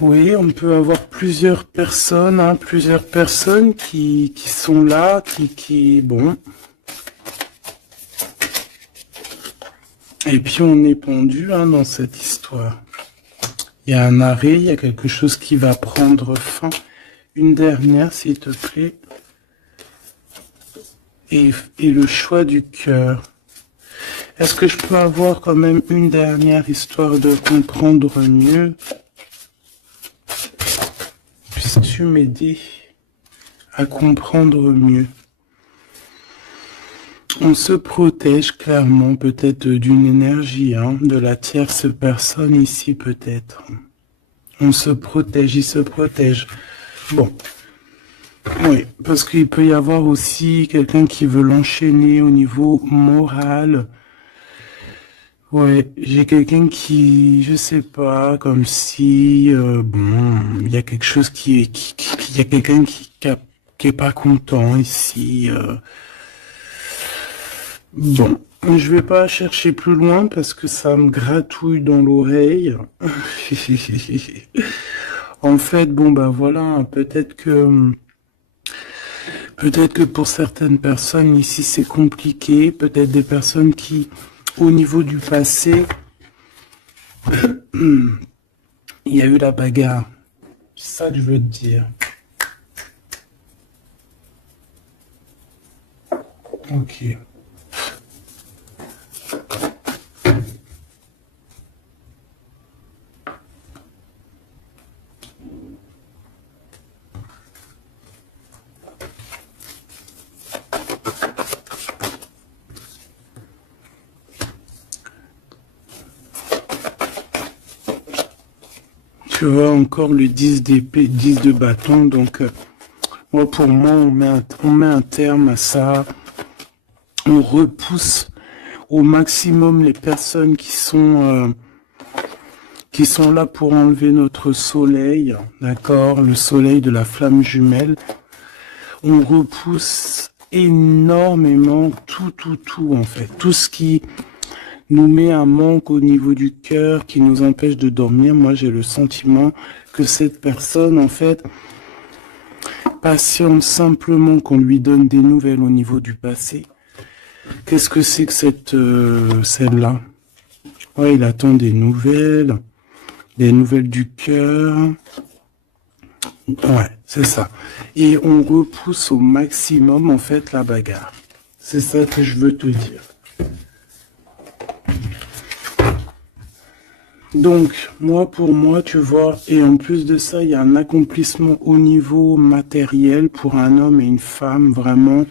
Oui, on peut avoir plusieurs personnes, hein, qui sont là, bon. Et puis on est pendu, hein, dans cette histoire. Il y a un arrêt, il y a quelque chose qui va prendre fin. Une dernière, s'il te plaît. Et le choix du cœur. Est-ce que je peux avoir quand même une dernière histoire de comprendre mieux? Puisses-tu m'aider à comprendre mieux? On se protège clairement peut-être d'une énergie, hein, de la tierce personne ici peut-être. On se protège, il se protège. Bon. Oui, parce qu'il peut y avoir aussi quelqu'un qui veut l'enchaîner au niveau moral. Ouais, j'ai quelqu'un qui, je sais pas, comme si, bon, il y a quelque chose il y a quelqu'un qui qui est pas content ici. Bon, je vais pas chercher plus loin parce que ça me gratouille dans l'oreille. En fait, bon bah voilà, peut-être que pour certaines personnes ici c'est compliqué, peut-être des personnes qui, au niveau du passé, il y a eu la bagarre. C'est ça que je veux te dire. Ok. Tu vois encore le 10 d'épée, 10 de bâton, donc moi pour moi on met un terme à ça, on repousse au maximum les personnes qui sont là pour enlever notre soleil, d'accord, le soleil de la flamme jumelle. On repousse énormément tout en fait, tout ce qui nous met un manque au niveau du cœur, qui nous empêche de dormir. Moi j'ai le sentiment que cette personne en fait patiente simplement qu'on lui donne des nouvelles au niveau du passé. Qu'est-ce que c'est que celle-là? Ouais, il attend des nouvelles du cœur. Ouais, c'est ça. Et on repousse au maximum, en fait, la bagarre. C'est ça que je veux te dire. Donc, pour moi, tu vois, et en plus de ça, il y a un accomplissement au niveau matériel pour un homme et une femme, vraiment.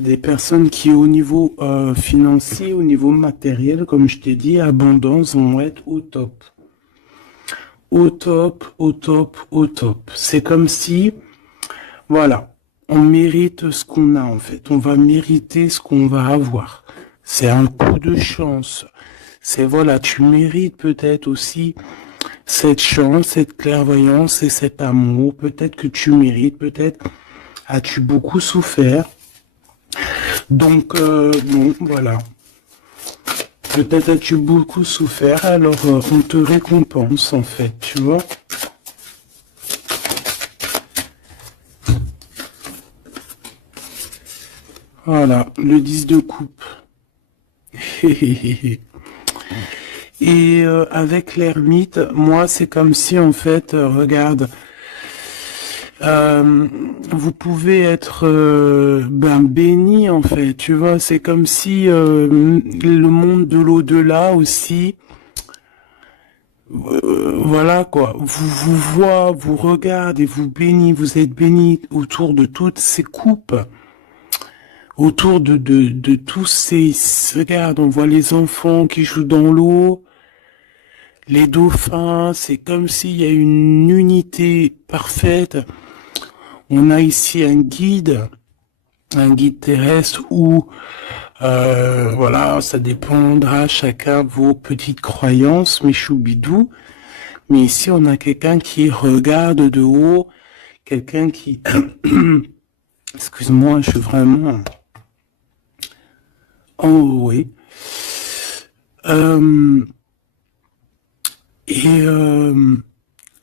Des personnes qui, au niveau financier, au niveau matériel, comme je t'ai dit, abondance, vont être au top. Au top, au top, au top. C'est comme si, voilà, on mérite ce qu'on a en fait. On va mériter ce qu'on va avoir. C'est un coup de chance. C'est voilà, tu mérites peut-être aussi cette chance, cette clairvoyance et cet amour. Peut-être que tu mérites, peut-être as-tu beaucoup souffert. Donc, bon, voilà. Peut-être as-tu beaucoup souffert, alors on te récompense, en fait, tu vois. Voilà, le 10 de coupe. Et avec l'ermite, moi, c'est comme si, en fait, regarde, vous pouvez être béni en fait, tu vois, c'est comme si le monde de l'au-delà aussi, voilà quoi, vous voit, vous regarde et vous bénit, vous êtes béni autour de toutes ces coupes, autour de tous ces, regarde, on voit les enfants qui jouent dans l'eau, les dauphins, c'est comme s'il y a une unité parfaite. On a ici un guide terrestre où, voilà, ça dépendra chacun vos petites croyances, mes choubidous. Mais ici, on a quelqu'un qui regarde de haut, quelqu'un qui, excuse-moi, je suis vraiment, oh oui. Et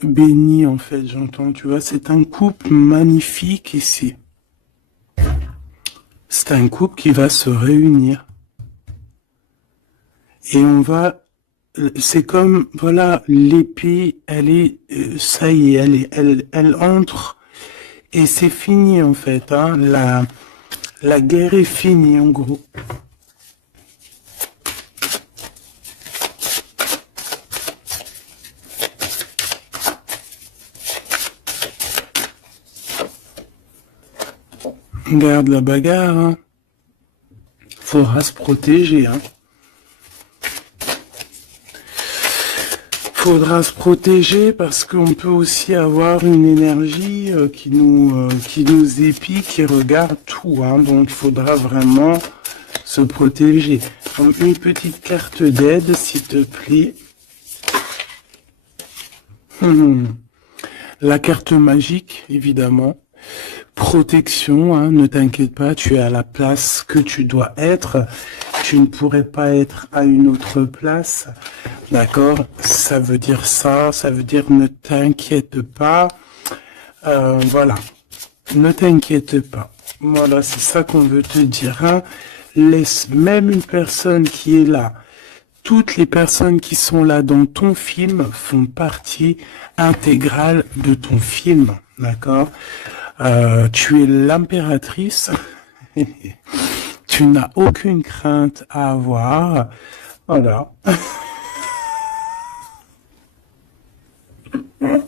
béni en fait, j'entends, tu vois, c'est un couple magnifique ici. C'est un couple qui va se réunir. Et on va, c'est comme, voilà, l'épée, elle est, ça y est, elle entre, et c'est fini en fait, hein, la guerre est finie en gros. Garde la bagarre, hein. Faudra se protéger, hein. Faudra se protéger parce qu'on peut aussi avoir une énergie qui nous épie, qui regarde tout, hein. Donc il faudra vraiment se protéger. Donc, une petite carte d'aide, s'il te plaît. La carte magique, évidemment. protection, hein, ne t'inquiète pas, tu es à la place que tu dois être. Tu ne pourrais pas être à une autre place. D'accord? Ça veut dire ça, ça veut dire ne t'inquiète pas. Voilà. Ne t'inquiète pas. Voilà, c'est ça qu'on veut te dire. Hein. Laisse même une personne qui est là. Toutes les personnes qui sont là dans ton film font partie intégrale de ton film. D'accord? Tu es l'impératrice. Tu n'as aucune crainte à avoir. Voilà. Je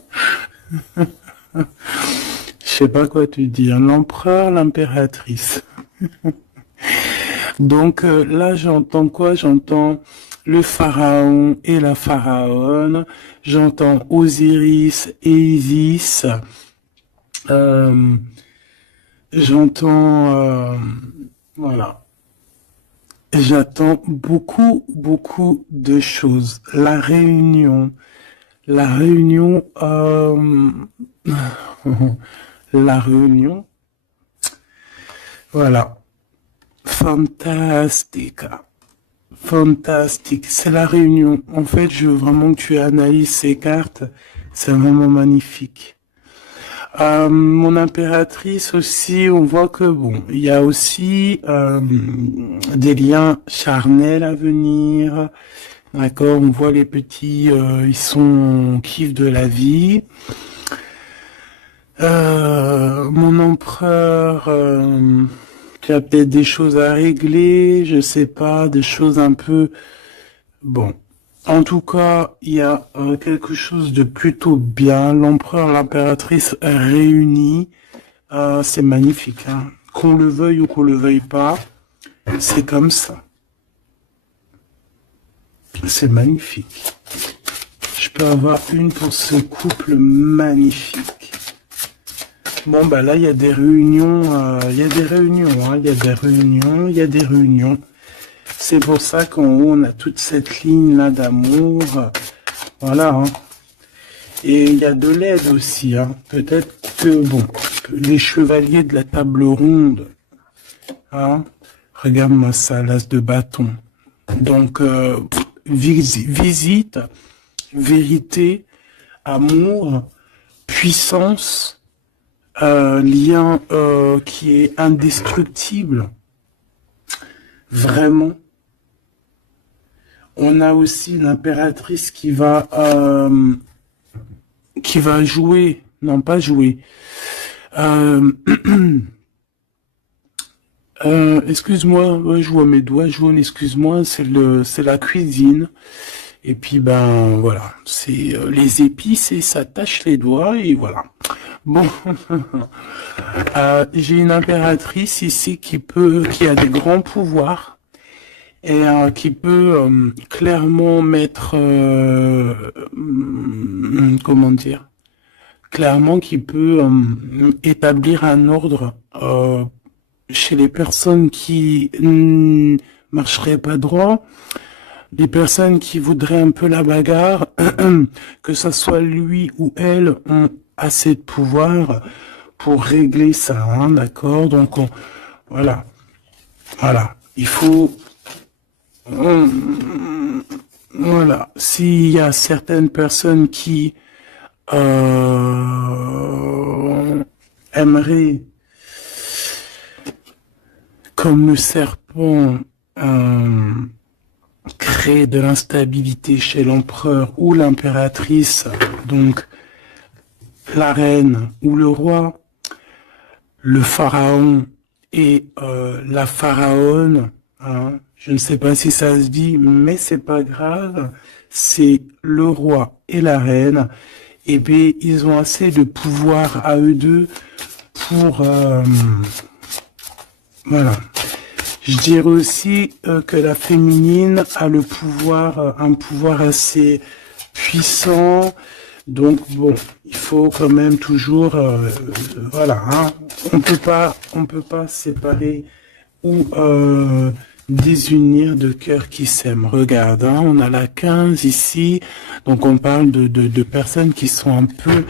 sais pas quoi te dire. L'empereur, l'impératrice. Donc là, j'entends quoi? J'entends le pharaon et la pharaone. J'entends Osiris et Isis. J'entends... voilà. J'attends beaucoup, beaucoup de choses. La réunion. La réunion... la réunion. Voilà. Fantastique. Fantastique. C'est la réunion. En fait, je veux vraiment que tu analyses ces cartes. C'est vraiment magnifique. Mon impératrice aussi, on voit que bon, il y a aussi des liens charnels à venir. D'accord, on voit les petits, ils sont kiff de la vie. Mon empereur, tu as peut-être des choses à régler, je sais pas, des choses un peu... Bon, en tout cas, il y a quelque chose de plutôt bien. L'empereur, l'impératrice réunis, c'est magnifique. Hein. Qu'on le veuille ou qu'on le veuille pas, c'est comme ça. C'est magnifique. Je peux avoir une pour ce couple magnifique. Bon, bah là, il y a des réunions, il y a des réunions, hein, il y a des réunions, il y a des réunions. C'est pour ça qu'en haut, on a toute cette ligne-là d'amour. Voilà. Hein. Et il y a de l'aide aussi. Hein. Peut-être que, bon, les chevaliers de la table ronde, hein, regarde-moi ça, l'as de bâton. Donc, visite, vérité, amour, puissance, lien qui est indestructible. Vraiment. On a aussi l'impératrice qui va jouer, non pas jouer. Excuse-moi, ouais, je vois mes doigts jaunes, excuse-moi, c'est la cuisine. Et puis ben voilà, c'est les épices et ça tâche les doigts et voilà. Bon, j'ai une impératrice ici qui a des grands pouvoirs et qui peut clairement mettre, comment dire, clairement qui peut établir un ordre chez les personnes qui ne marcheraient pas droit, les personnes qui voudraient un peu la bagarre, que ça soit lui ou elle, ont assez de pouvoir pour régler ça, hein, d'accord? Donc, voilà. Voilà. Il faut... voilà. S'il y a certaines personnes qui aimeraient, comme le serpent, créer de l'instabilité chez l'empereur ou l'impératrice, donc la reine ou le roi, le pharaon et la pharaone, hein, je ne sais pas si ça se dit, mais c'est pas grave, c'est le roi et la reine, et bien ils ont assez de pouvoir à eux deux pour voilà. Je dirais aussi que la féminine a le pouvoir, un pouvoir assez puissant. Donc bon, il faut quand même toujours, voilà, hein, on peut pas séparer ou désunir de cœurs qui s'aiment. Regarde, hein, on a la 15 ici, donc on parle de personnes qui sont un peu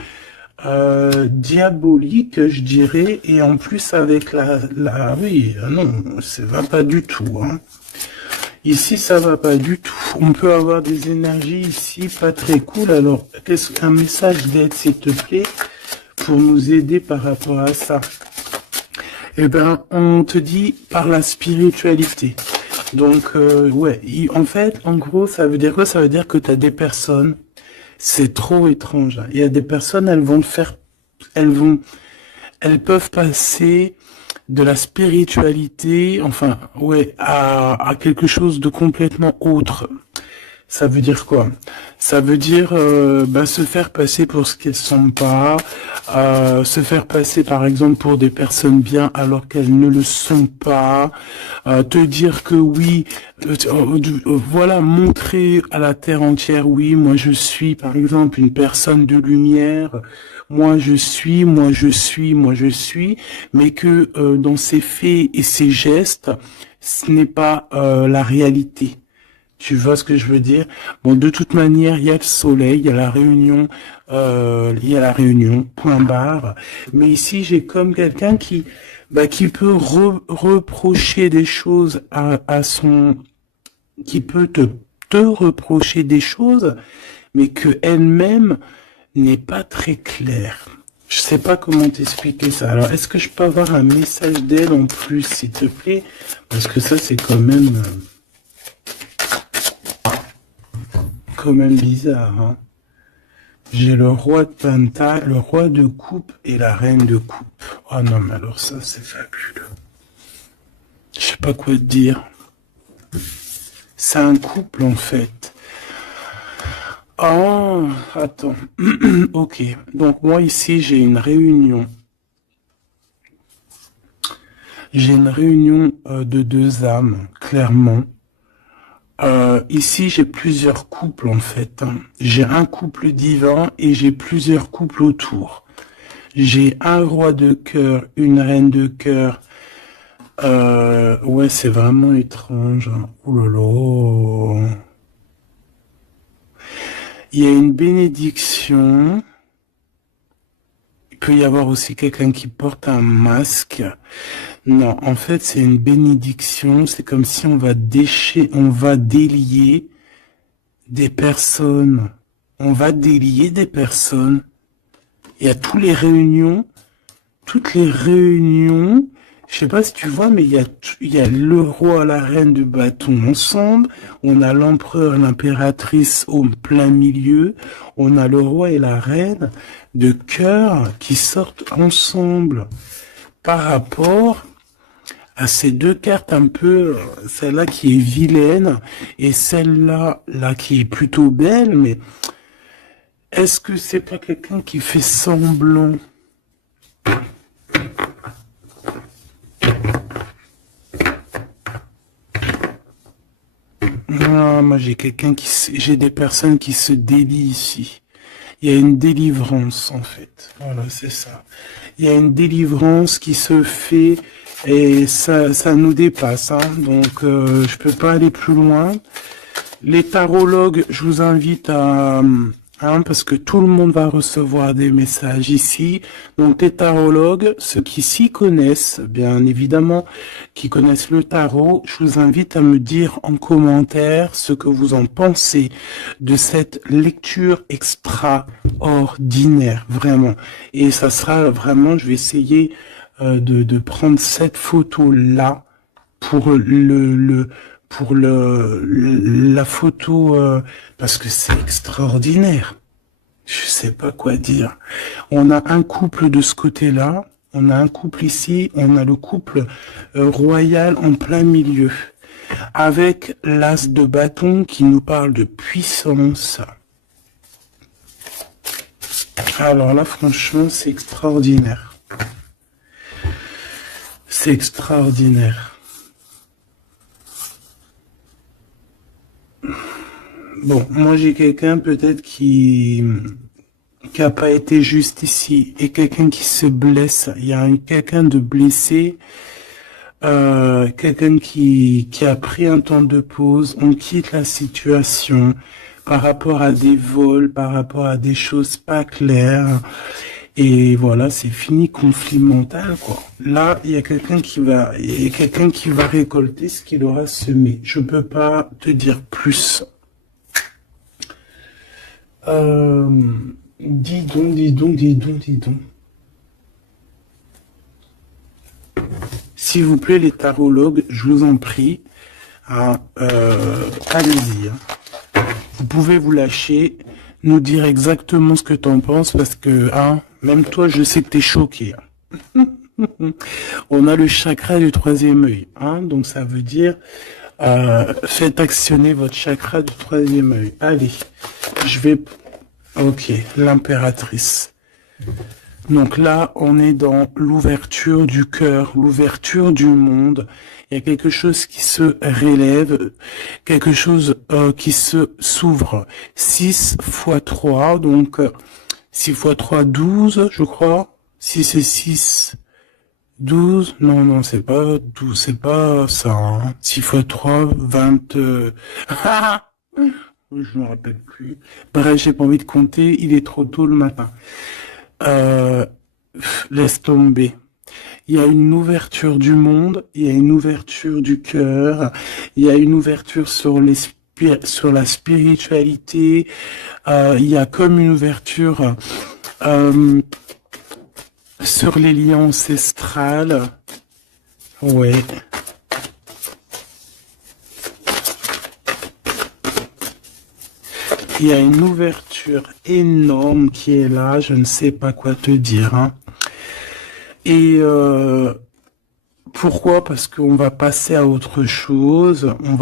diabolique, je dirais, et en plus avec oui, non, ça va pas du tout, hein. Ici, ça va pas du tout. On peut avoir des énergies ici pas très cool. Alors, qu'est-ce qu'un message d'aide, s'il te plaît, pour nous aider par rapport à ça? Eh ben, on te dit par la spiritualité. Donc, ouais, en fait, en gros, ça veut dire quoi? Ça veut dire que tu as des personnes, c'est trop étrange, hein. Il y a des personnes, elles peuvent passer de la spiritualité, enfin, ouais, à quelque chose de complètement autre. Ça veut dire quoi? Ça veut dire se faire passer pour ce qu'elles sont pas, se faire passer par exemple pour des personnes bien alors qu'elles ne le sont pas, te dire que oui, voilà, montrer à la terre entière, oui, moi je suis par exemple une personne de lumière, moi je suis, moi je suis, moi je suis, mais que dans ses faits et ses gestes, ce n'est pas la réalité. Tu vois ce que je veux dire? Bon, de toute manière, il y a le soleil, il y a la réunion, point barre. Mais ici, j'ai comme quelqu'un qui peut reprocher des choses qui peut te reprocher des choses, mais que elle-même n'est pas très claire. Je sais pas comment t'expliquer ça. Alors, est-ce que je peux avoir un message d'elle en plus, s'il te plaît? Parce que ça, c'est quand même bizarre, hein. J'ai le roi de pentacle, le roi de coupe et la reine de coupe. Oh non, mais alors ça, c'est fabuleux. Je sais pas quoi te dire. C'est un couple, en fait. Oh, attends. Ok. Donc, moi, ici, j'ai une réunion. J'ai une réunion de deux âmes, clairement. Ici, j'ai plusieurs couples en fait, hein. J'ai un couple divin et j'ai plusieurs couples autour. J'ai un roi de cœur, une reine de cœur. Ouais, c'est vraiment étrange, hein. Ouh là là. Il y a une bénédiction. Il peut y avoir aussi quelqu'un qui porte un masque. Non, en fait, c'est une bénédiction. C'est comme si on va délier des personnes. On va délier des personnes. Il y a toutes les réunions. Je sais pas si tu vois, mais il y a le roi, la reine de bâton ensemble. On a l'empereur, l'impératrice au plein milieu. On a le roi et la reine de cœur qui sortent ensemble par rapport à ces deux cartes un peu, celle-là qui est vilaine et celle-là qui est plutôt belle, mais est-ce que c'est pas quelqu'un qui fait semblant? Non, moi j'ai des personnes qui se délient ici. Il y a une délivrance en fait. Voilà, c'est ça. Il y a une délivrance qui se fait et ça nous dépasse, hein. Donc je peux pas aller plus loin. Les tarologues, je vous invite parce que tout le monde va recevoir des messages ici. Donc les tarologues, ceux qui s'y connaissent, bien évidemment, qui connaissent le tarot, je vous invite à me dire en commentaire ce que vous en pensez de cette lecture extraordinaire, vraiment. Et ça sera vraiment, je vais essayer de prendre cette photo-là pour la photo parce que c'est extraordinaire. Je sais pas quoi dire. On a un couple de ce côté-là, on a un couple ici, on a le couple royal en plein milieu, avec l'as de bâton qui nous parle de puissance. Alors là, franchement, c'est extraordinaire. C'est extraordinaire. Bon, moi j'ai quelqu'un peut-être qui a pas été juste ici et quelqu'un qui se blesse. Il y a quelqu'un de blessé, quelqu'un qui a pris un temps de pause. On quitte la situation par rapport à des vols, par rapport à des choses pas claires. Et voilà, c'est fini conflit mental, quoi. Là, il y a quelqu'un qui va récolter ce qu'il aura semé. Je peux pas te dire plus. Dis donc, dis donc, dis donc, dis donc. S'il vous plaît, les tarologues, je vous en prie, allez-y. Vous pouvez vous lâcher, nous dire exactement ce que tu en penses, parce que, même toi, je sais que t'es choqué. On a le chakra du troisième œil, donc ça veut dire, faites actionner votre chakra du troisième œil. Allez, ok, l'impératrice. Donc là, on est dans l'ouverture du cœur, l'ouverture du monde. Il y a quelque chose qui se relève, quelque chose qui s'ouvre. 6 fois 3, donc 6 fois 3, 12, je crois. 6 et 6, 12. Non, c'est pas 12, c'est pas ça. 6 fois 3, 20... Je me rappelle plus. Bref, j'ai pas envie de compter, il est trop tôt le matin. Laisse tomber. Il y a une ouverture du monde, il y a une ouverture du cœur, il y a une ouverture sur la spiritualité, il y a comme une ouverture sur les liens ancestrales. Ouais. Il y a une ouverture énorme qui est là, je ne sais pas quoi te dire. Et pourquoi? Parce qu'on va passer à autre chose. On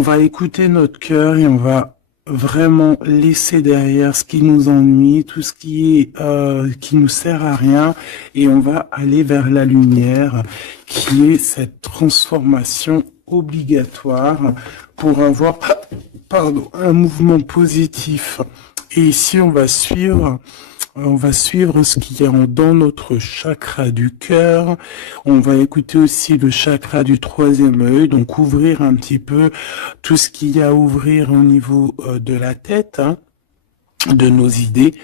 va écouter notre cœur et on va vraiment laisser derrière ce qui nous ennuie, tout ce qui nous sert à rien, et on va aller vers la lumière, qui est cette transformation obligatoire pour avoir, un mouvement positif. Et ici, on va suivre ce qu'il y a dans notre chakra du cœur. On va écouter aussi le chakra du troisième œil, donc ouvrir un petit peu tout ce qu'il y a à ouvrir au niveau de la tête, de nos idées.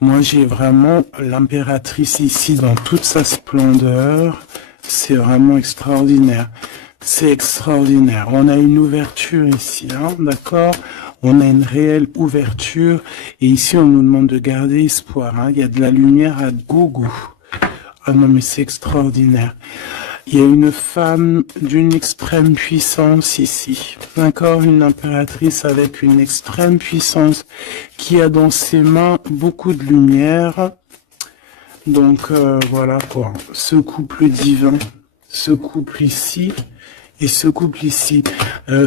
Moi, j'ai vraiment l'impératrice ici dans toute sa splendeur. C'est vraiment extraordinaire. C'est extraordinaire. On a une ouverture ici, d'accord? On a une réelle ouverture. Et ici, on nous demande de garder espoir. Il y a de la lumière à gogo. Ah non, mais c'est extraordinaire. Il y a une femme d'une extrême puissance ici. D'accord? Une impératrice avec une extrême puissance qui a dans ses mains beaucoup de lumière. Donc, voilà quoi. Ce couple divin, ce couple ici... Et ce couple ici,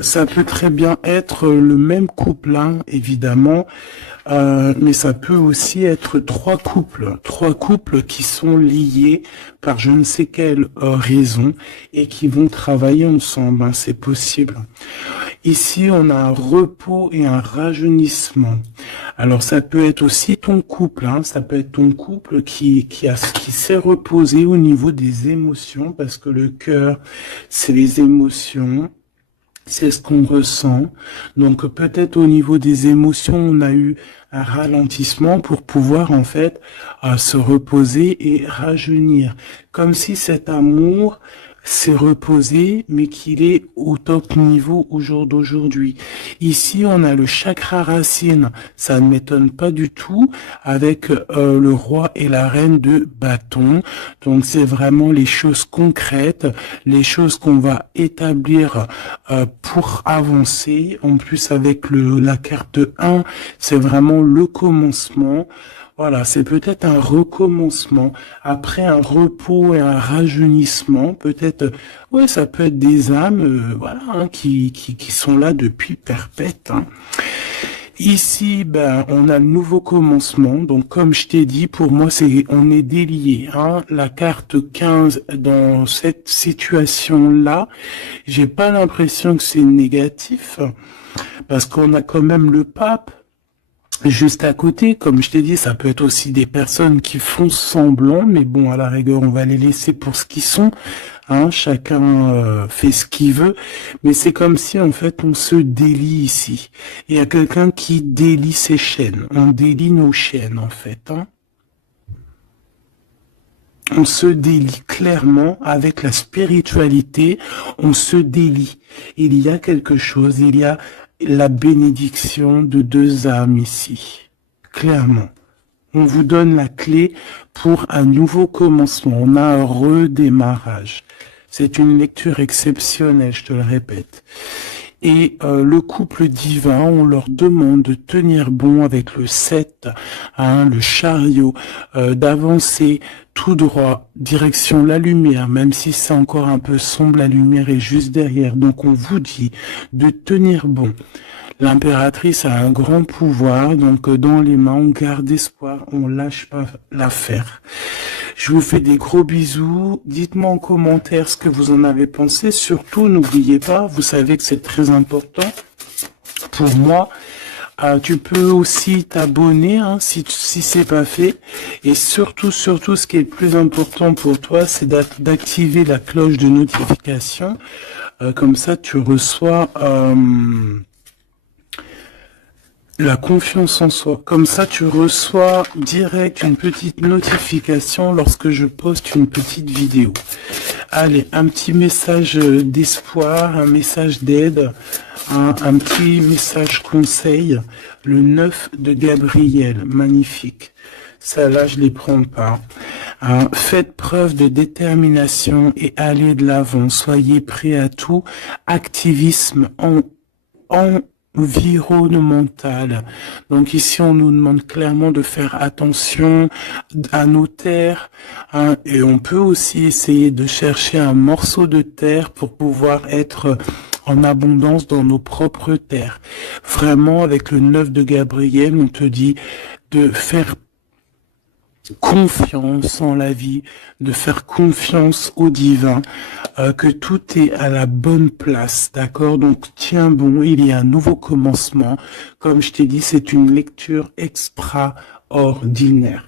ça peut très bien être le même couple, évidemment, mais ça peut aussi être trois couples qui sont liés par je ne sais quelle raison et qui vont travailler ensemble, c'est possible. Ici, on a un repos et un rajeunissement. Alors, ça peut être aussi ton couple, ça peut être ton couple qui s'est reposé au niveau des émotions, parce que le cœur, c'est les émotions, c'est ce qu'on ressent. Donc, peut-être au niveau des émotions, on a eu un ralentissement pour pouvoir, en fait, se reposer et rajeunir. Comme si cet amour s'est reposé, mais qu'il est au top niveau au jour d'aujourd'hui. Ici, on a le chakra racine, ça ne m'étonne pas du tout, avec le roi et la reine de bâton. Donc, c'est vraiment les choses concrètes, les choses qu'on va établir pour avancer. En plus, avec la carte 1, c'est vraiment le commencement. Voilà, c'est peut-être un recommencement, après un repos et un rajeunissement, peut-être, ouais, ça peut être des âmes, qui sont là depuis perpète. Ici, on a le nouveau commencement, donc comme je t'ai dit, pour moi, on est délié, La carte 15, dans cette situation-là, j'ai pas l'impression que c'est négatif, parce qu'on a quand même le pape, juste à côté, comme je t'ai dit, ça peut être aussi des personnes qui font semblant, mais bon, à la rigueur, on va les laisser pour ce qu'ils sont. Hein, chacun fait ce qu'il veut, mais c'est comme si en fait on se délie ici. Il y a quelqu'un qui délie ses chaînes. On délie nos chaînes en fait. Hein. On se délie clairement avec la spiritualité. On se délie. Il y a quelque chose. Il y a la bénédiction de deux âmes ici. Clairement. On vous donne la clé pour un nouveau commencement. On a un redémarrage. C'est une lecture exceptionnelle, je te le répète. Et le couple divin, on leur demande de tenir bon avec le 7, hein, le chariot, d'avancer tout droit, direction la lumière, même si c'est encore un peu sombre, la lumière est juste derrière. Donc on vous dit de tenir bon. L'impératrice a un grand pouvoir, donc dans les mains, on garde espoir, on lâche pas l'affaire. Je vous fais des gros bisous. Dites-moi en commentaire ce que vous en avez pensé. Surtout, n'oubliez pas, vous savez que c'est très important pour moi. Tu peux aussi t'abonner hein, si c'est pas fait. Et surtout, ce qui est le plus important pour toi, c'est d'activer la cloche de notification. Comme ça, tu reçois... la confiance en soi. Comme ça, tu reçois direct une petite notification lorsque je poste une petite vidéo. Allez, un petit message d'espoir, un message d'aide, un petit message conseil. Le 9 de Gabriel, magnifique. Ça là, je les prends pas. Faites preuve de détermination et allez de l'avant. Soyez prêts à tout. Activisme environnementale. Donc ici, on nous demande clairement de faire attention à nos terres. Hein, et on peut aussi essayer de chercher un morceau de terre pour pouvoir être en abondance dans nos propres terres. Vraiment, avec le 9 de Gabriel, on te dit de faire confiance en la vie, de faire confiance au divin, que tout est à la bonne place, d'accord? Donc tiens bon, il y a un nouveau commencement. Comme je t'ai dit, c'est une lecture extraordinaire.